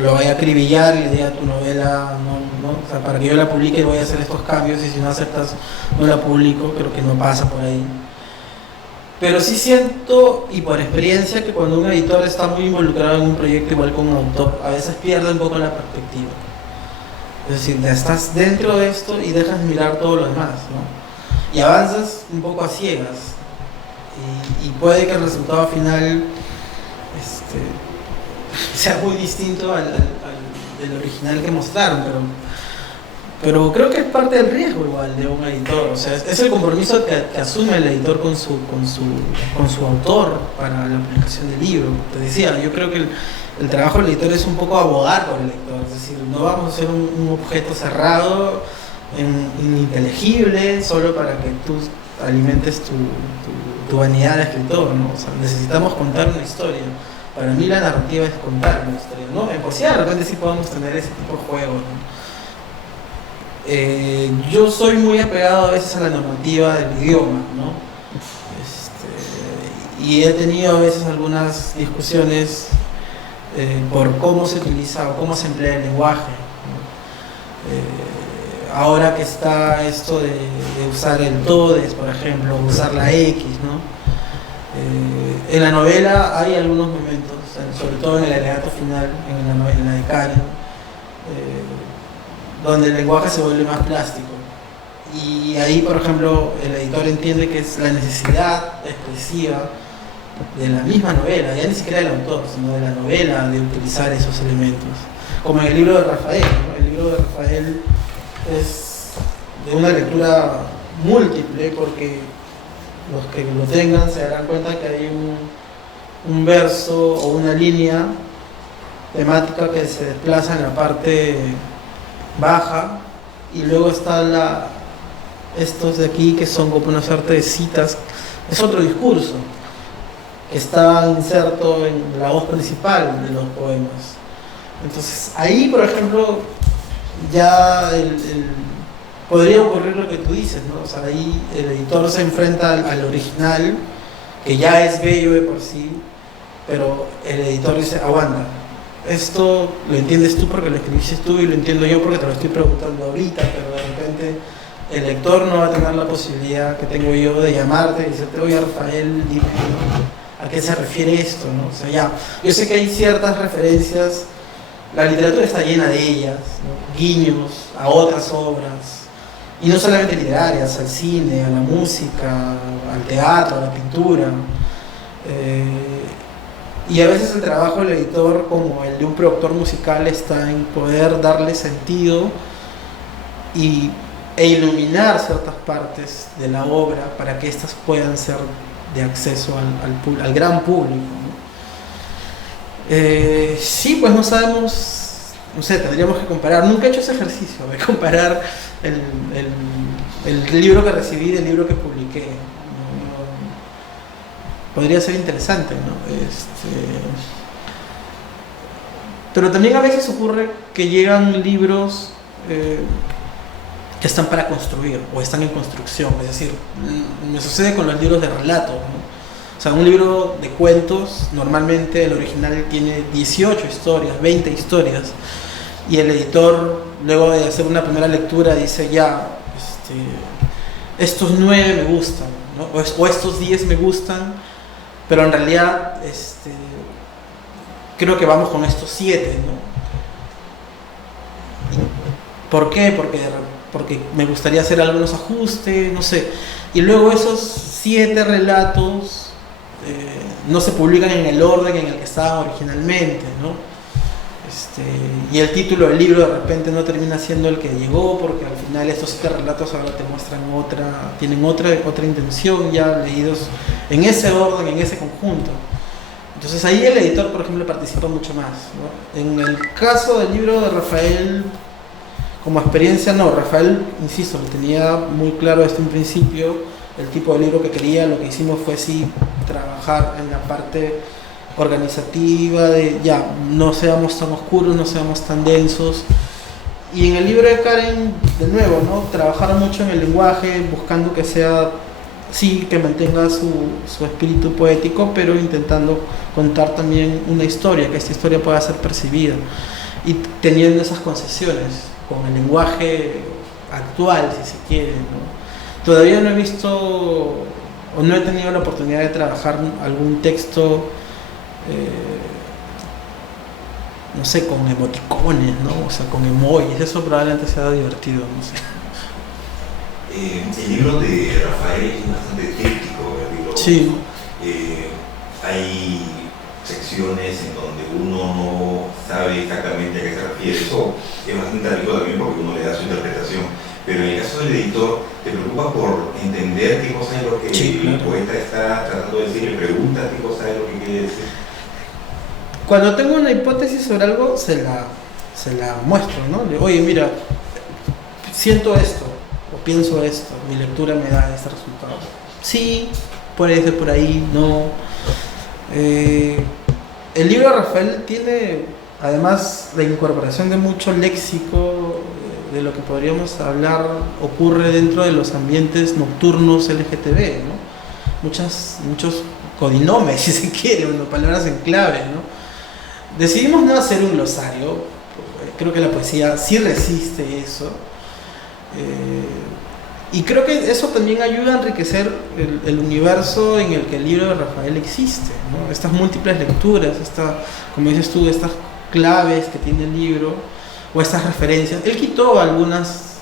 lo vaya a acribillar y le diga tu novela, no, o sea, para que yo la publique voy a hacer estos cambios y si no aceptas no la publico. Creo que no pasa por ahí. Pero sí siento, y por experiencia, que cuando un editor está muy involucrado en un proyecto igual que un autor, a veces pierde un poco la perspectiva. Es decir, estás dentro de esto y dejas mirar todo lo demás, ¿no? Y avanzas un poco a ciegas. Y puede que el resultado final sea muy distinto del original que mostraron, pero creo que es parte del riesgo igual de un editor. O sea, es el compromiso que asume el editor con su autor para la publicación del libro. Te decía, yo creo que el trabajo del editor es un poco abogar por el lector, es decir, no vamos a ser un objeto cerrado, ininteligible, solo para que tú alimentes tu vanidad de escritor, ¿no? O sea, necesitamos contar una historia. Para mí la narrativa es contar una historia, ¿no? En poesía de repente sí podemos tener ese tipo de juegos, ¿no? Yo soy muy apegado a veces a la normativa del idioma, ¿no? Y he tenido a veces algunas discusiones por cómo se utiliza o cómo se emplea el lenguaje, ¿no? Ahora que está esto de usar el todes, por ejemplo, usar la X, ¿no? En la novela hay algunos momentos, sobre todo en el alegato final, en la de Karen, donde el lenguaje se vuelve más plástico. Y ahí, por ejemplo, el editor entiende que es la necesidad expresiva de la misma novela, ya ni siquiera del autor, sino de la novela, de utilizar esos elementos. Como en el libro de Rafael, ¿no? El libro de Rafael es de una lectura múltiple, porque los que lo tengan se darán cuenta que hay un verso o una línea temática que se desplaza en la parte baja, y luego está estos de aquí que son como una suerte de citas, es otro discurso que está inserto en la voz principal de los poemas. Entonces ahí, por ejemplo, ya podría ocurrir lo que tú dices, ¿no? O sea, ahí el editor se enfrenta al original, que ya es bello de por sí, pero el editor dice, aguanta, esto lo entiendes tú porque lo escribiste tú y lo entiendo yo porque te lo estoy preguntando ahorita, pero de repente el lector no va a tener la posibilidad que tengo yo de llamarte y decirte, oye Rafael, dime, ¿no? ¿A qué se refiere esto? ¿No? O sea, ya, yo sé que hay ciertas referencias, la literatura está llena de ellas, ¿no? Guiños a otras obras, y no solamente literarias, al cine, a la música, al teatro, a la pintura. Y a veces el trabajo del editor, como el de un productor musical, está en poder darle sentido e iluminar ciertas partes de la obra para que éstas puedan ser de acceso al gran público, ¿no? Sí, pues no sabemos, no sé, tendríamos que comparar. Nunca he hecho ese ejercicio de comparar el libro que recibí del libro que publiqué. Podría ser interesante, ¿no? Pero también a veces ocurre que llegan libros que están para construir o están en construcción. Es decir, me sucede con los libros de relato, ¿no? O sea, un libro de cuentos, normalmente el original tiene 18 historias, 20 historias, y el editor, luego de hacer una primera lectura, dice, ya, estos 9 me gustan, ¿no? O estos 10 me gustan, pero en realidad creo que vamos con estos 7, ¿no? ¿Por qué? Porque me gustaría hacer algunos ajustes, no sé. Y luego esos 7 relatos no se publican en el orden en el que estaban originalmente, ¿no? Y el título del libro de repente no termina siendo el que llegó, porque al final estos 7 relatos ahora te muestran tienen otra intención, ya leídos en ese orden, en ese conjunto. Entonces ahí el editor, por ejemplo, participa mucho más, ¿no? En el caso del libro de Rafael, como experiencia, no, Rafael, insisto, tenía muy claro desde un principio el tipo de libro que quería. Lo que hicimos fue sí trabajar en la parte organizativa, de ya, no seamos tan oscuros, no seamos tan densos. Y en el libro de Karen, de nuevo, ¿no? Trabajar mucho en el lenguaje, buscando que sea, sí, que mantenga su espíritu poético, pero intentando contar también una historia, que esta historia pueda ser percibida, y teniendo esas concesiones con el lenguaje actual, si se quiere, ¿no? Todavía no he visto o no he tenido la oportunidad de trabajar algún texto, no sé, con emoticones, ¿no? O sea, con emojis. Eso probablemente sea divertido, no sé. El libro de Rafael es bastante críptico, el libro. Sí. Hay secciones en donde uno no sabe exactamente a qué se refiere. Eso es bastante rico también porque uno le da su interpretación. Pero en el caso del editor, te preocupa por entender qué cosa es lo que el poeta está tratando de decir, le pregunta qué cosa es lo que quiere decir. Cuando tengo una hipótesis sobre algo, se la muestro, ¿no? Oye, mira, siento esto, o pienso esto, mi lectura me da este resultado. Sí, puede ser por ahí, no. El libro de Rafael tiene, además, la incorporación de mucho léxico, de lo que podríamos hablar, ocurre dentro de los ambientes nocturnos LGTB, ¿no? Muchos codinomes, si se quiere, bueno, palabras en clave, ¿no? Decidimos no hacer un glosario, creo que la poesía sí resiste eso, y creo que eso también ayuda a enriquecer el universo en el que el libro de Rafael existe, ¿no? Estas múltiples lecturas, como dices tú, estas claves que tiene el libro, o estas referencias. Él quitó algunas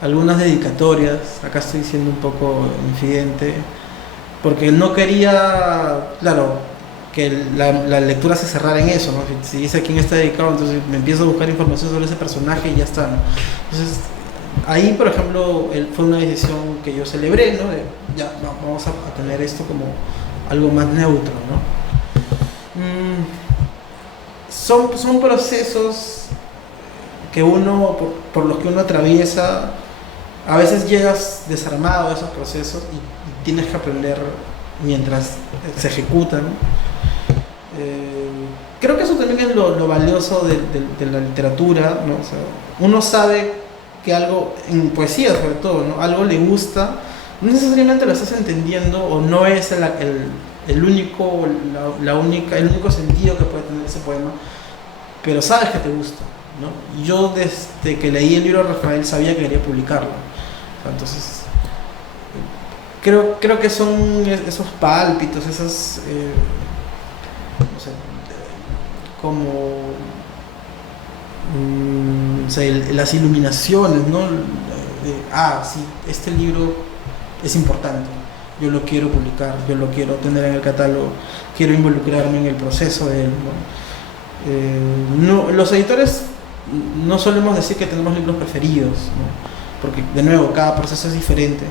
dedicatorias, acá estoy siendo un poco infidente, porque no quería, claro, que la lectura se cerrara en eso, ¿no? Si dice a quién está dedicado, entonces me empiezo a buscar información sobre ese personaje y ya está, ¿no? Entonces, ahí, por ejemplo, fue una decisión que yo celebré, ¿no? Ya, vamos a tener esto como algo más neutro, ¿no? Son procesos que por los que uno atraviesa. A veces llegas desarmado a esos procesos y tienes que aprender mientras se ejecutan. Creo que eso también es lo valioso de la literatura, ¿no? O sea, uno sabe que algo, en poesía sobre todo, ¿no? Algo le gusta, no necesariamente lo estás entendiendo o no es el único sentido que puede tener ese poema, pero sabes que te gusta, ¿no? Yo desde que leí el libro de Rafael sabía que quería publicarlo. Entonces, creo que son esos pálpitos, esas, no sé, como o sea, las iluminaciones, ¿no? Sí, este libro es importante, yo lo quiero publicar, yo lo quiero tener en el catálogo, quiero involucrarme en el proceso de él, ¿no? Los editores no solemos decir que tenemos libros preferidos, ¿no? Porque, de nuevo, cada proceso es diferente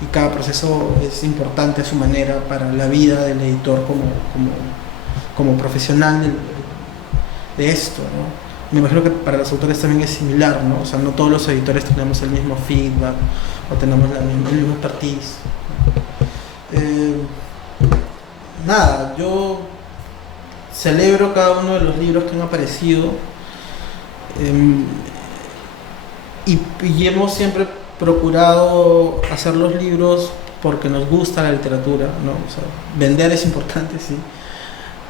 y cada proceso es importante a su manera para la vida del editor como profesional de esto, ¿no? Me imagino que para los autores también es similar, ¿no? O sea, no todos los editores tenemos el mismo feedback o tenemos el mismo expertise. Nada, yo celebro cada uno de los libros que han aparecido. Y hemos siempre procurado hacer los libros porque nos gusta la literatura, ¿no? O sea, vender es importante, sí,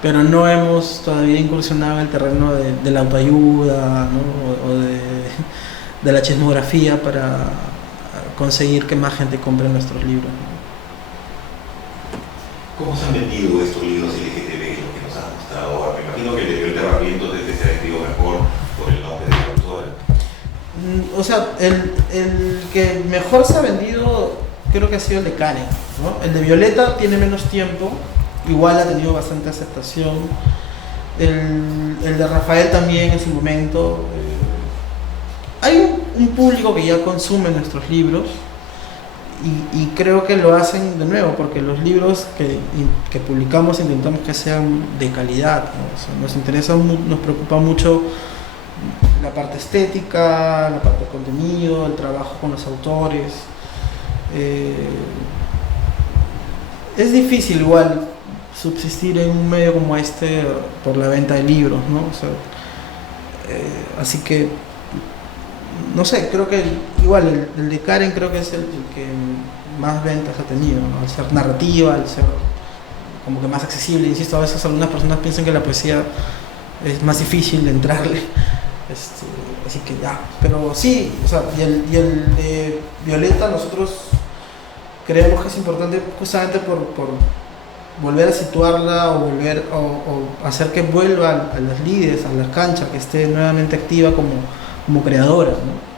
pero no hemos todavía incursionado en el terreno de la autoayuda, ¿no? o de la chismografía para conseguir que más gente compre nuestros libros, ¿no? ¿Cómo se han vendido estos libros LGTB, lo que nos has mostrado ahora? Me imagino que el terramiento desde se ha vendido mejor por el nombre de la autora. O sea, el que mejor se ha vendido creo que ha sido el de Karen, ¿no? El de Violeta tiene menos tiempo, igual ha tenido bastante aceptación. El de Rafael también en su momento. Hay un público que ya consume nuestros libros y creo que lo hacen de nuevo porque los libros que publicamos intentamos que sean de calidad, ¿no? O sea, nos interesa, nos preocupa mucho la parte estética, la parte de contenido, el trabajo con los autores. Es difícil igual subsistir en un medio como este por la venta de libros, ¿no? O sea, así que no sé, creo que igual el de Karen creo que es el que más ventas ha tenido, ¿no? Al ser narrativa, al ser como que más accesible. Insisto, a veces algunas personas piensan que la poesía es más difícil de entrarle. Así que ya, pero sí, o sea, y el de Violeta nosotros creemos que es importante justamente por volver a situarla o hacer que vuelva a las lides, a las canchas, que esté nuevamente activa como creadora, ¿no?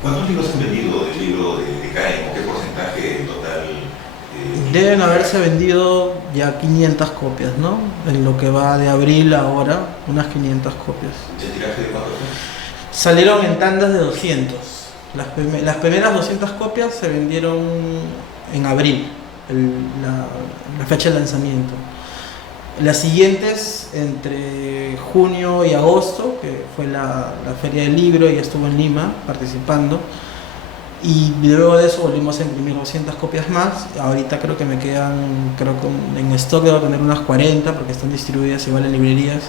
¿Cuántos libros han vendido del libro de Karen? ¿O qué porcentaje total? Deben haberse vendido ya 500 copias, ¿no? En lo que va de abril a ahora, unas 500 copias. ¿El tiraje de cuánto fue? Salieron en tandas de 200. Las primeras 200 copias se vendieron en abril, la fecha de lanzamiento. Las siguientes, entre junio y agosto, que fue la Feria del Libro, y estuvo en Lima participando, Y luego de eso volvimos a imprimir 200 copias más. Ahorita creo que me quedan, en stock debo tener unas 40 porque están distribuidas igual en librerías.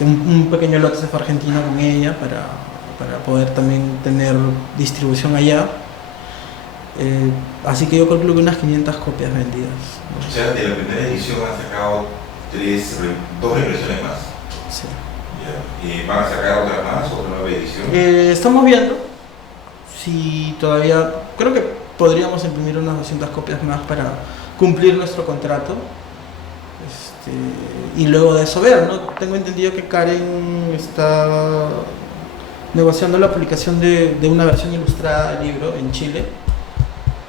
Un pequeño lote se fue a Argentina con ella para poder también tener distribución allá. Así que yo calculo que unas 500 copias vendidas, ¿no? O sea, de la primera edición han sacado dos reimpresiones más. Sí. Ya. ¿Y van a sacar otra más, otra nueva edición? Estamos viendo si todavía, creo que podríamos imprimir unas 200 copias más para cumplir nuestro contrato. Y luego de eso ver, ¿no? Tengo entendido que Karen está negociando la publicación de una versión ilustrada del libro en Chile,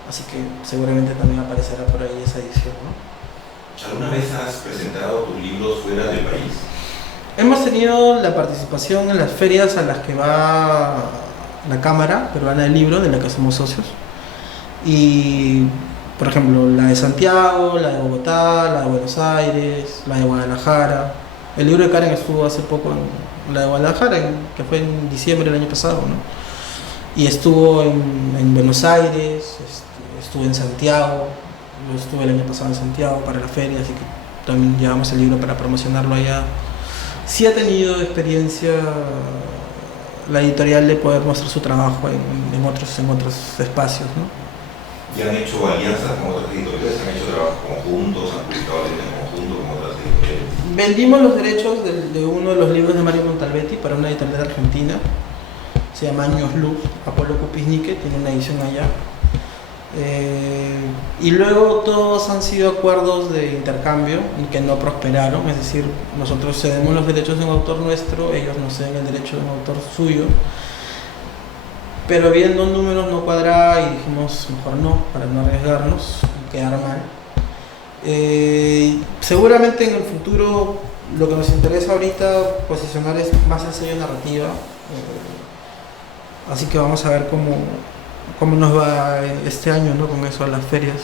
así que seguramente también aparecerá por ahí esa edición, ¿no? ¿Alguna vez has presentado tus libros fuera del país? Hemos tenido la participación en las ferias a las que va la Cámara Peruana del Libro, de la que somos socios, y por ejemplo la de Santiago, la de Bogotá, la de Buenos Aires, la de Guadalajara. El libro de Karen estuvo hace poco en la de Guadalajara, que fue en diciembre del año pasado, ¿no? Y estuvo en Buenos Aires, estuvo en Santiago, yo estuve el año pasado en Santiago para la feria, así que también llevamos el libro para promocionarlo allá. Sí ha tenido experiencia la editorial de poder mostrar su trabajo en otros espacios, ¿no? ¿Y han hecho alianzas con otras editoriales? ¿Han hecho trabajos conjuntos? ¿Han publicado libros en conjunto con otras editoriales? Vendimos los derechos de uno de los libros de Mario Montalbetti para una editorial argentina, se llama Años Luz, Apolo Cupisnique, tiene una edición allá. Y luego todos han sido acuerdos de intercambio que no prosperaron, es decir, nosotros cedemos los derechos de un autor nuestro, ellos nos ceden el derecho de un autor suyo, pero viendo números no cuadraba y dijimos mejor no, para no arriesgarnos y quedar mal. Seguramente en el futuro lo que nos interesa ahorita posicionar es más el sello narrativa, así que vamos a ver cómo nos va este año, ¿no? Con eso a las ferias.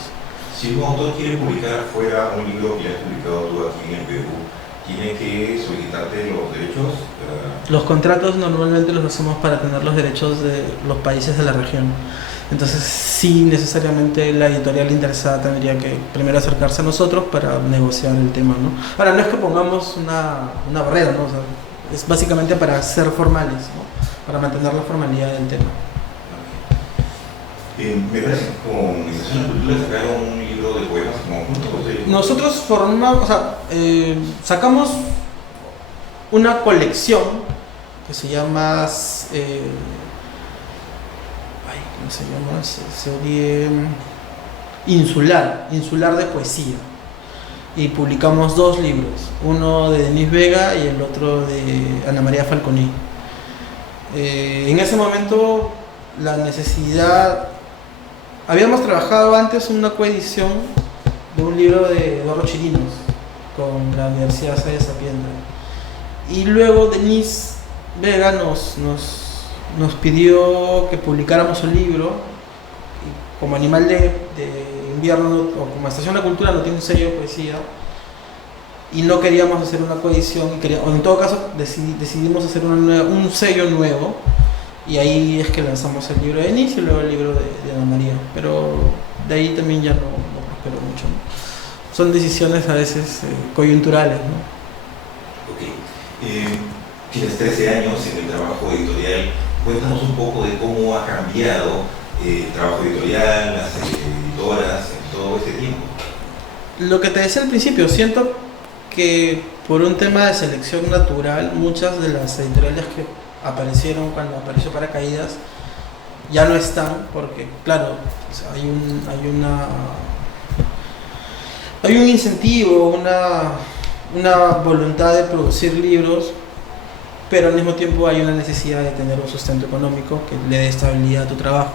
Si un autor quiere publicar fuera un libro que has publicado tú aquí en el Perú, ¿tiene que solicitarte los derechos? Los contratos normalmente los hacemos para tener los derechos de los países de la región. Entonces sí, necesariamente la editorial interesada tendría que primero acercarse a nosotros para negociar el tema, ¿no? Ahora, no es que pongamos una barrera, ¿no? O sea, es básicamente para ser formales, ¿no? Para mantener la formalidad del tema. Me parece que con Estación de Cultura sacaron un libro de poemas conjunto. Nosotros formamos, sacamos una colección que se llama, ¿cómo se llama? Serie Insular de poesía. Y publicamos 2 libros, uno de Denis Vega y el otro de Ana María Falconi. En ese momento la necesidad... Habíamos trabajado antes una coedición de un libro de Eduardo Chirinos con la Universidad de Sapienza. Y luego Denis Vega nos pidió que publicáramos un libro. Y como Animal de Invierno o como Estación de Cultura no tiene un sello de poesía y no queríamos hacer una coedición, o en todo caso decidimos hacer un sello nuevo. Y ahí es que lanzamos el libro de Denis y luego el libro de Ana María. Pero de ahí también ya no prosperó mucho, ¿no? Son decisiones a veces coyunturales, ¿no? Ok. Tienes 13 años en el trabajo editorial. Cuéntanos un poco de cómo ha cambiado el trabajo editorial, las editoras, en todo este tiempo. Lo que te decía al principio, siento que por un tema de selección natural, muchas de las editoriales que aparecieron cuando apareció Paracaídas ya no están, porque claro, o sea, hay un incentivo, una voluntad de producir libros, pero al mismo tiempo hay una necesidad de tener un sustento económico que le dé estabilidad a tu trabajo.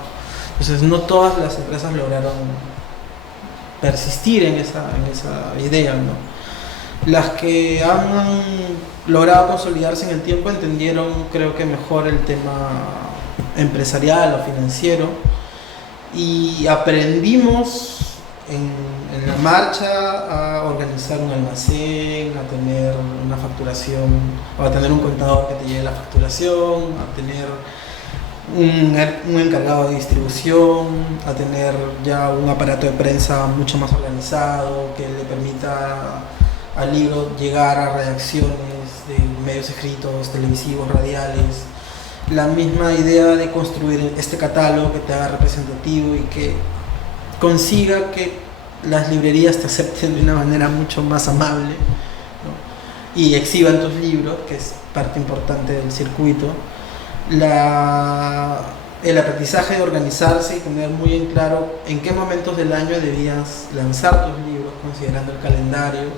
Entonces no todas las empresas lograron persistir en esa idea, ¿no? Las que han logrado consolidarse en el tiempo entendieron, creo que mejor, el tema empresarial o financiero, y aprendimos en la marcha a organizar un almacén, a tener una facturación, o a tener un contador que te lleve la facturación, a tener un encargado de distribución, a tener ya un aparato de prensa mucho más organizado que le permita al libro llegar a redacciones de medios escritos, televisivos, radiales. La misma idea de construir este catálogo que te haga representativo y que consiga que las librerías te acepten de una manera mucho más amable, ¿no? Y exhiban tus libros, que es parte importante del circuito. El aprendizaje de organizarse y tener muy en claro en qué momentos del año debías lanzar tus libros, considerando el calendario,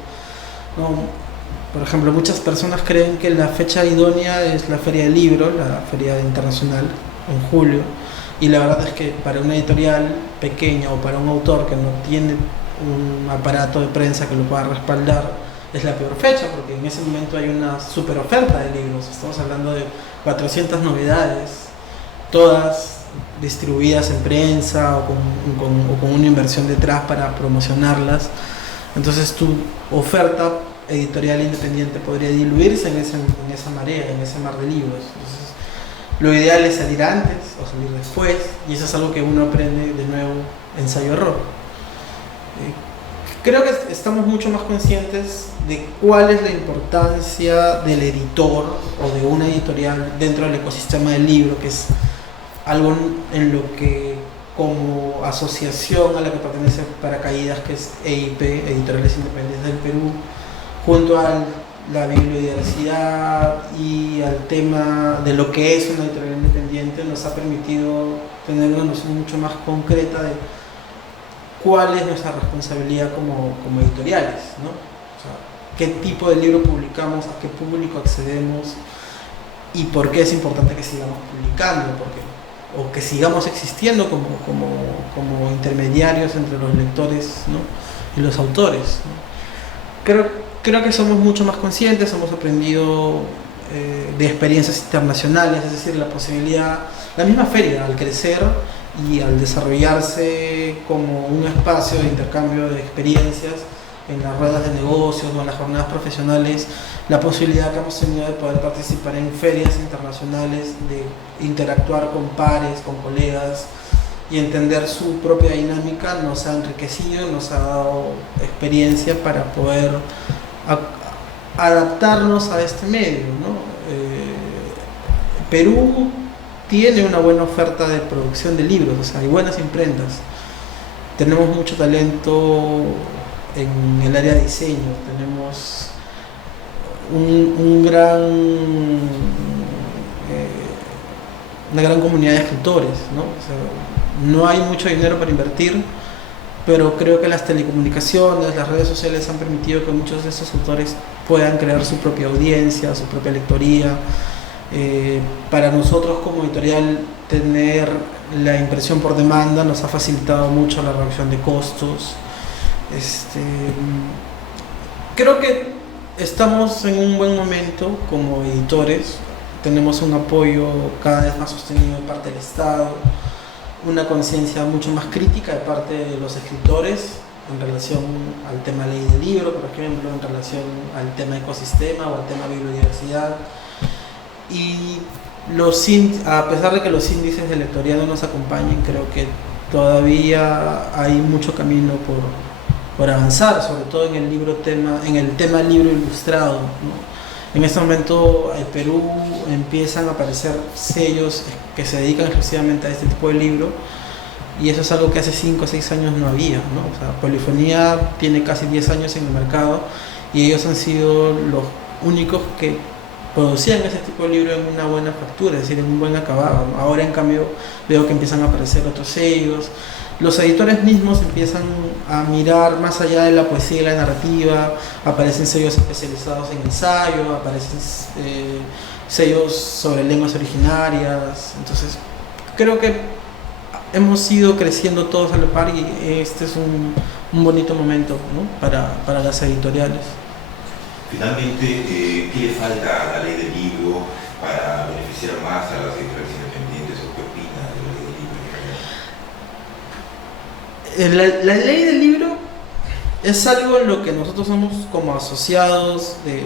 ¿no? Por ejemplo, muchas personas creen que la fecha idónea es la Feria del Libro, la Feria Internacional, en julio, y la verdad es que para una editorial pequeña o para un autor que no tiene un aparato de prensa que lo pueda respaldar, es la peor fecha, porque en ese momento hay una super oferta de libros. Estamos hablando de 400 novedades, todas distribuidas en prensa o con una inversión detrás para promocionarlas. Entonces tu oferta editorial independiente podría diluirse en esa marea, en ese mar de libros. Entonces, lo ideal es salir antes o salir después, y eso es algo que uno aprende de nuevo, ensayo-error. Creo que estamos mucho más conscientes de cuál es la importancia del editor o de una editorial dentro del ecosistema del libro, que es algo en lo que, como asociación a la que pertenece Paracaídas, que es EIP, Editoriales Independientes del Perú, junto a la bibliodiversidad y al tema de lo que es una editorial independiente, nos ha permitido tener una noción mucho más concreta de cuál es nuestra responsabilidad como editoriales, ¿no? O sea, qué tipo de libro publicamos, a qué público accedemos y por qué es importante que sigamos publicando, o que sigamos existiendo como intermediarios entre los lectores, ¿no? Y los autores, ¿no? Creo que somos mucho más conscientes, hemos aprendido de experiencias internacionales, es decir, la misma feria al crecer y al desarrollarse como un espacio de intercambio de experiencias en las ruedas de negocios o en las jornadas profesionales, la posibilidad que hemos tenido de poder participar en ferias internacionales, de interactuar con pares, con colegas y entender su propia dinámica, nos ha enriquecido, nos ha dado experiencia para poder adaptarnos a este medio, ¿no? Perú tiene una buena oferta de producción de libros, o sea, hay buenas imprentas. Tenemos mucho talento en el área de diseño, tenemos una gran comunidad de escritores, ¿no? O sea, no hay mucho dinero para invertir, pero creo que las telecomunicaciones, las redes sociales han permitido que muchos de estos autores puedan crear su propia audiencia, su propia lectoría. Para nosotros como editorial, tener la impresión por demanda nos ha facilitado mucho la reducción de costos. Creo que estamos en un buen momento como editores, tenemos un apoyo cada vez más sostenido de parte del Estado, una conciencia mucho más crítica de parte de los escritores en relación al tema ley del libro, por ejemplo, en relación al tema ecosistema o al tema biodiversidad. Y a pesar de que los índices de lectoría no nos acompañen, creo que todavía hay mucho camino por avanzar, sobre todo en el tema libro ilustrado, ¿no? En este momento en Perú empiezan a aparecer sellos que se dedican exclusivamente a este tipo de libro, y eso es algo que hace 5 o 6 años no había, ¿no? O sea, Polifonía tiene casi 10 años en el mercado y ellos han sido los únicos que producían ese tipo de libro en una buena factura, es decir, en un buen acabado, ¿no? Ahora en cambio veo que empiezan a aparecer otros sellos, los editores mismos empiezan a mirar más allá de la poesía y la narrativa, aparecen sellos especializados en ensayo, aparecen sellos sobre lenguas originarias. Entonces creo que hemos ido creciendo todos a la par y este es un bonito momento, ¿no? para las editoriales. Finalmente, ¿qué le falta a la ley del libro para beneficiar más a las editoriales independientes, o qué opina de la ley del libro? La ley del libro es algo en lo que nosotros somos como asociados de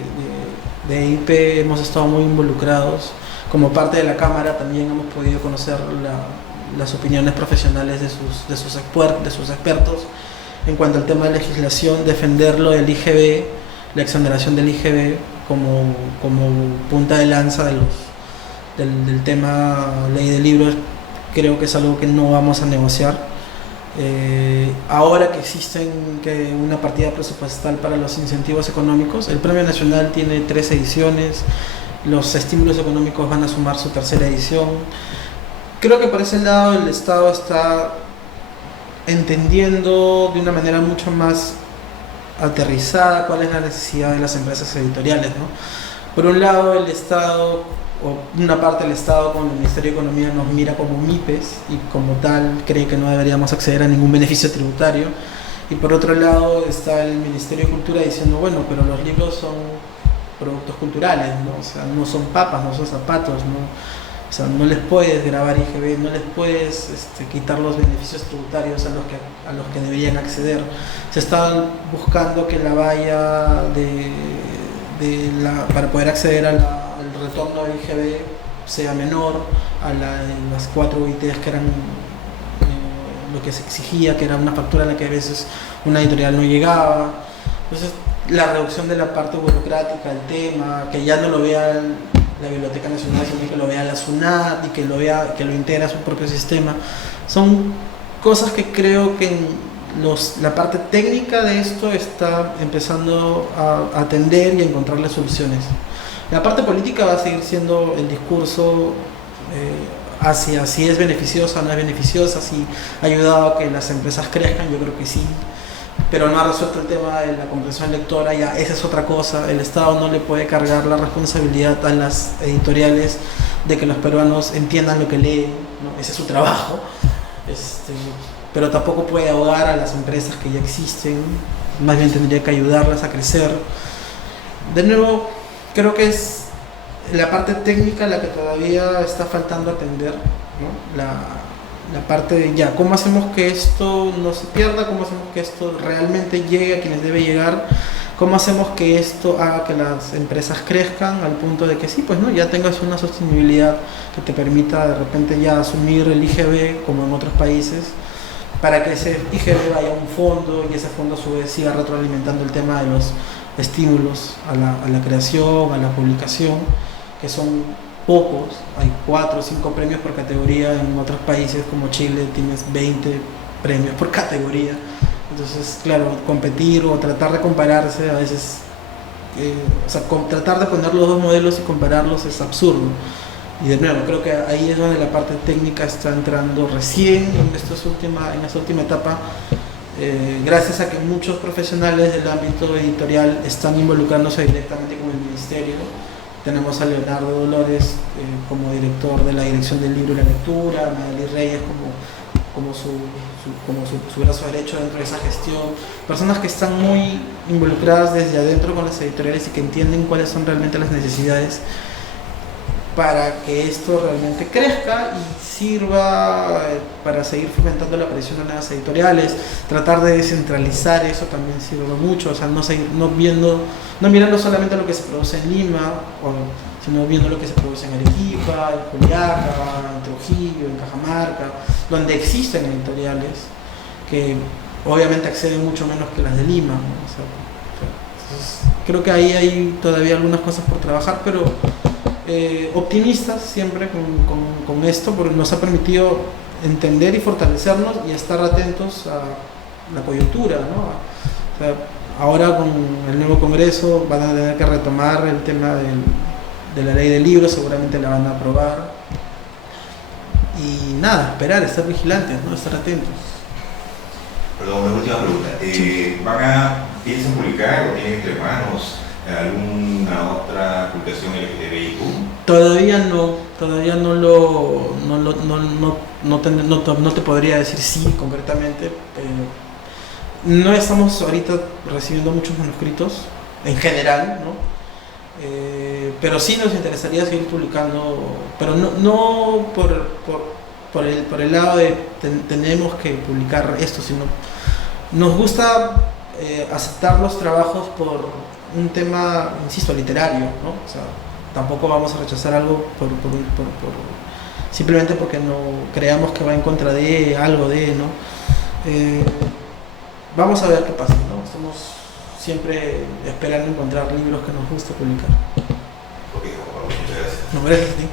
EIP, hemos estado muy involucrados. como parte de la Cámara también hemos podido conocer las opiniones profesionales de sus expertos en cuanto al tema de legislación, defenderlo del IGB, la exoneración del IGB como punta de lanza del tema ley de libros. Creo que es algo que no vamos a negociar. Ahora que existe una partida presupuestal para los incentivos económicos, el Premio Nacional tiene 3 ediciones, los estímulos económicos van a sumar su 3ª edición. Creo que por ese lado el Estado está entendiendo de una manera mucho más aterrizada cuál es la necesidad de las empresas editoriales, ¿no? Por un lado, el Estado, o una parte del Estado con el Ministerio de Economía, nos mira como MIPES y como tal cree que no deberíamos acceder a ningún beneficio tributario, y por otro lado está el Ministerio de Cultura diciendo, bueno, pero los libros son productos culturales, ¿no? O sea, no son papas, no son zapatos, ¿no? O sea, no les puedes grabar IGB, no les puedes quitar los beneficios tributarios a los que deberían acceder. Se está buscando que la valla para poder acceder al retorno del IGB sea menor a las 4 UITs que eran lo que se exigía, que era una factura en la que a veces una editorial no llegaba. Entonces, la reducción de la parte burocrática, el tema, que ya no lo vea la Biblioteca Nacional, sino que lo vea la SUNAT y que lo integra a su propio sistema, son cosas que creo que la parte técnica de esto está empezando a atender y a encontrarle soluciones. La parte política va a seguir siendo el discurso hacia si es beneficiosa o no es beneficiosa, si ha ayudado a que las empresas crezcan. Yo creo que sí, pero no ha resuelto el tema de la comprensión lectora. Ya esa es otra cosa. El Estado no le puede cargar la responsabilidad a las editoriales de que los peruanos entiendan lo que leen, ¿no? Ese es su trabajo, pero tampoco puede ahogar a las empresas que ya existen. Más bien tendría que ayudarlas a crecer. De nuevo, creo que es la parte técnica la que todavía está faltando atender, ¿no? La parte de ya, ¿cómo hacemos que esto no se pierda? ¿Cómo hacemos que esto realmente llegue a quienes debe llegar? ¿Cómo hacemos que esto haga que las empresas crezcan al punto de que sí, pues no, ya tengas una sostenibilidad que te permita de repente ya asumir el IGB como en otros países, para que ese IGB vaya a un fondo y ese fondo a su vez siga retroalimentando el tema de los estímulos a la creación, a la publicación, que son pocos, hay 4 o 5 premios por categoría. En otros países como Chile tienes 20 premios por categoría. Entonces, claro, competir o tratar de compararse a veces, tratar de poner los dos modelos y compararlos es absurdo. Y de nuevo, creo que ahí es donde la parte técnica está entrando recién en esta última etapa, gracias a que muchos profesionales del ámbito editorial están involucrándose directamente con el ministerio. Tenemos a Leonardo Dolores como director de la Dirección del Libro y la Lectura, a Madeline Reyes como su brazo derecho dentro de esa gestión. Personas que están muy involucradas desde adentro con las editoriales y que entienden cuáles son realmente las necesidades para que esto realmente crezca y sirva para seguir fomentando la aparición de nuevas editoriales. Tratar de descentralizar eso también sirve mucho, o sea, no mirando solamente lo que se produce en Lima, sino viendo lo que se produce en Arequipa, en Juliaca, en Trujillo, en Cajamarca, donde existen editoriales que obviamente acceden mucho menos que las de Lima, ¿no? Entonces, creo que ahí hay todavía algunas cosas por trabajar, pero optimistas siempre con esto, porque nos ha permitido entender y fortalecernos y estar atentos a la coyuntura, ¿no? O sea, ahora con el nuevo Congreso van a tener que retomar el tema de la ley del libro, seguramente la van a aprobar. Y nada, esperar, estar vigilantes, ¿no? Estar atentos. Perdón, una última pregunta. Sí. ¿Piensan publicar o tienen entre manos alguna otra publicación LGTBIQ? Todavía no te podría decir sí concretamente. No estamos ahorita recibiendo muchos manuscritos en general, ¿no? Pero sí nos interesaría seguir publicando, pero no por el lado de tenemos que publicar esto, sino nos gusta aceptar los trabajos por un tema, insisto, literario, ¿no? O sea, tampoco vamos a rechazar algo simplemente porque no creamos que va en contra de algo de, ¿no? Vamos a ver qué pasa, ¿no? Estamos siempre esperando encontrar libros que nos guste publicar. Ok, Juan Pablo, muchas gracias. No, gracias a ti.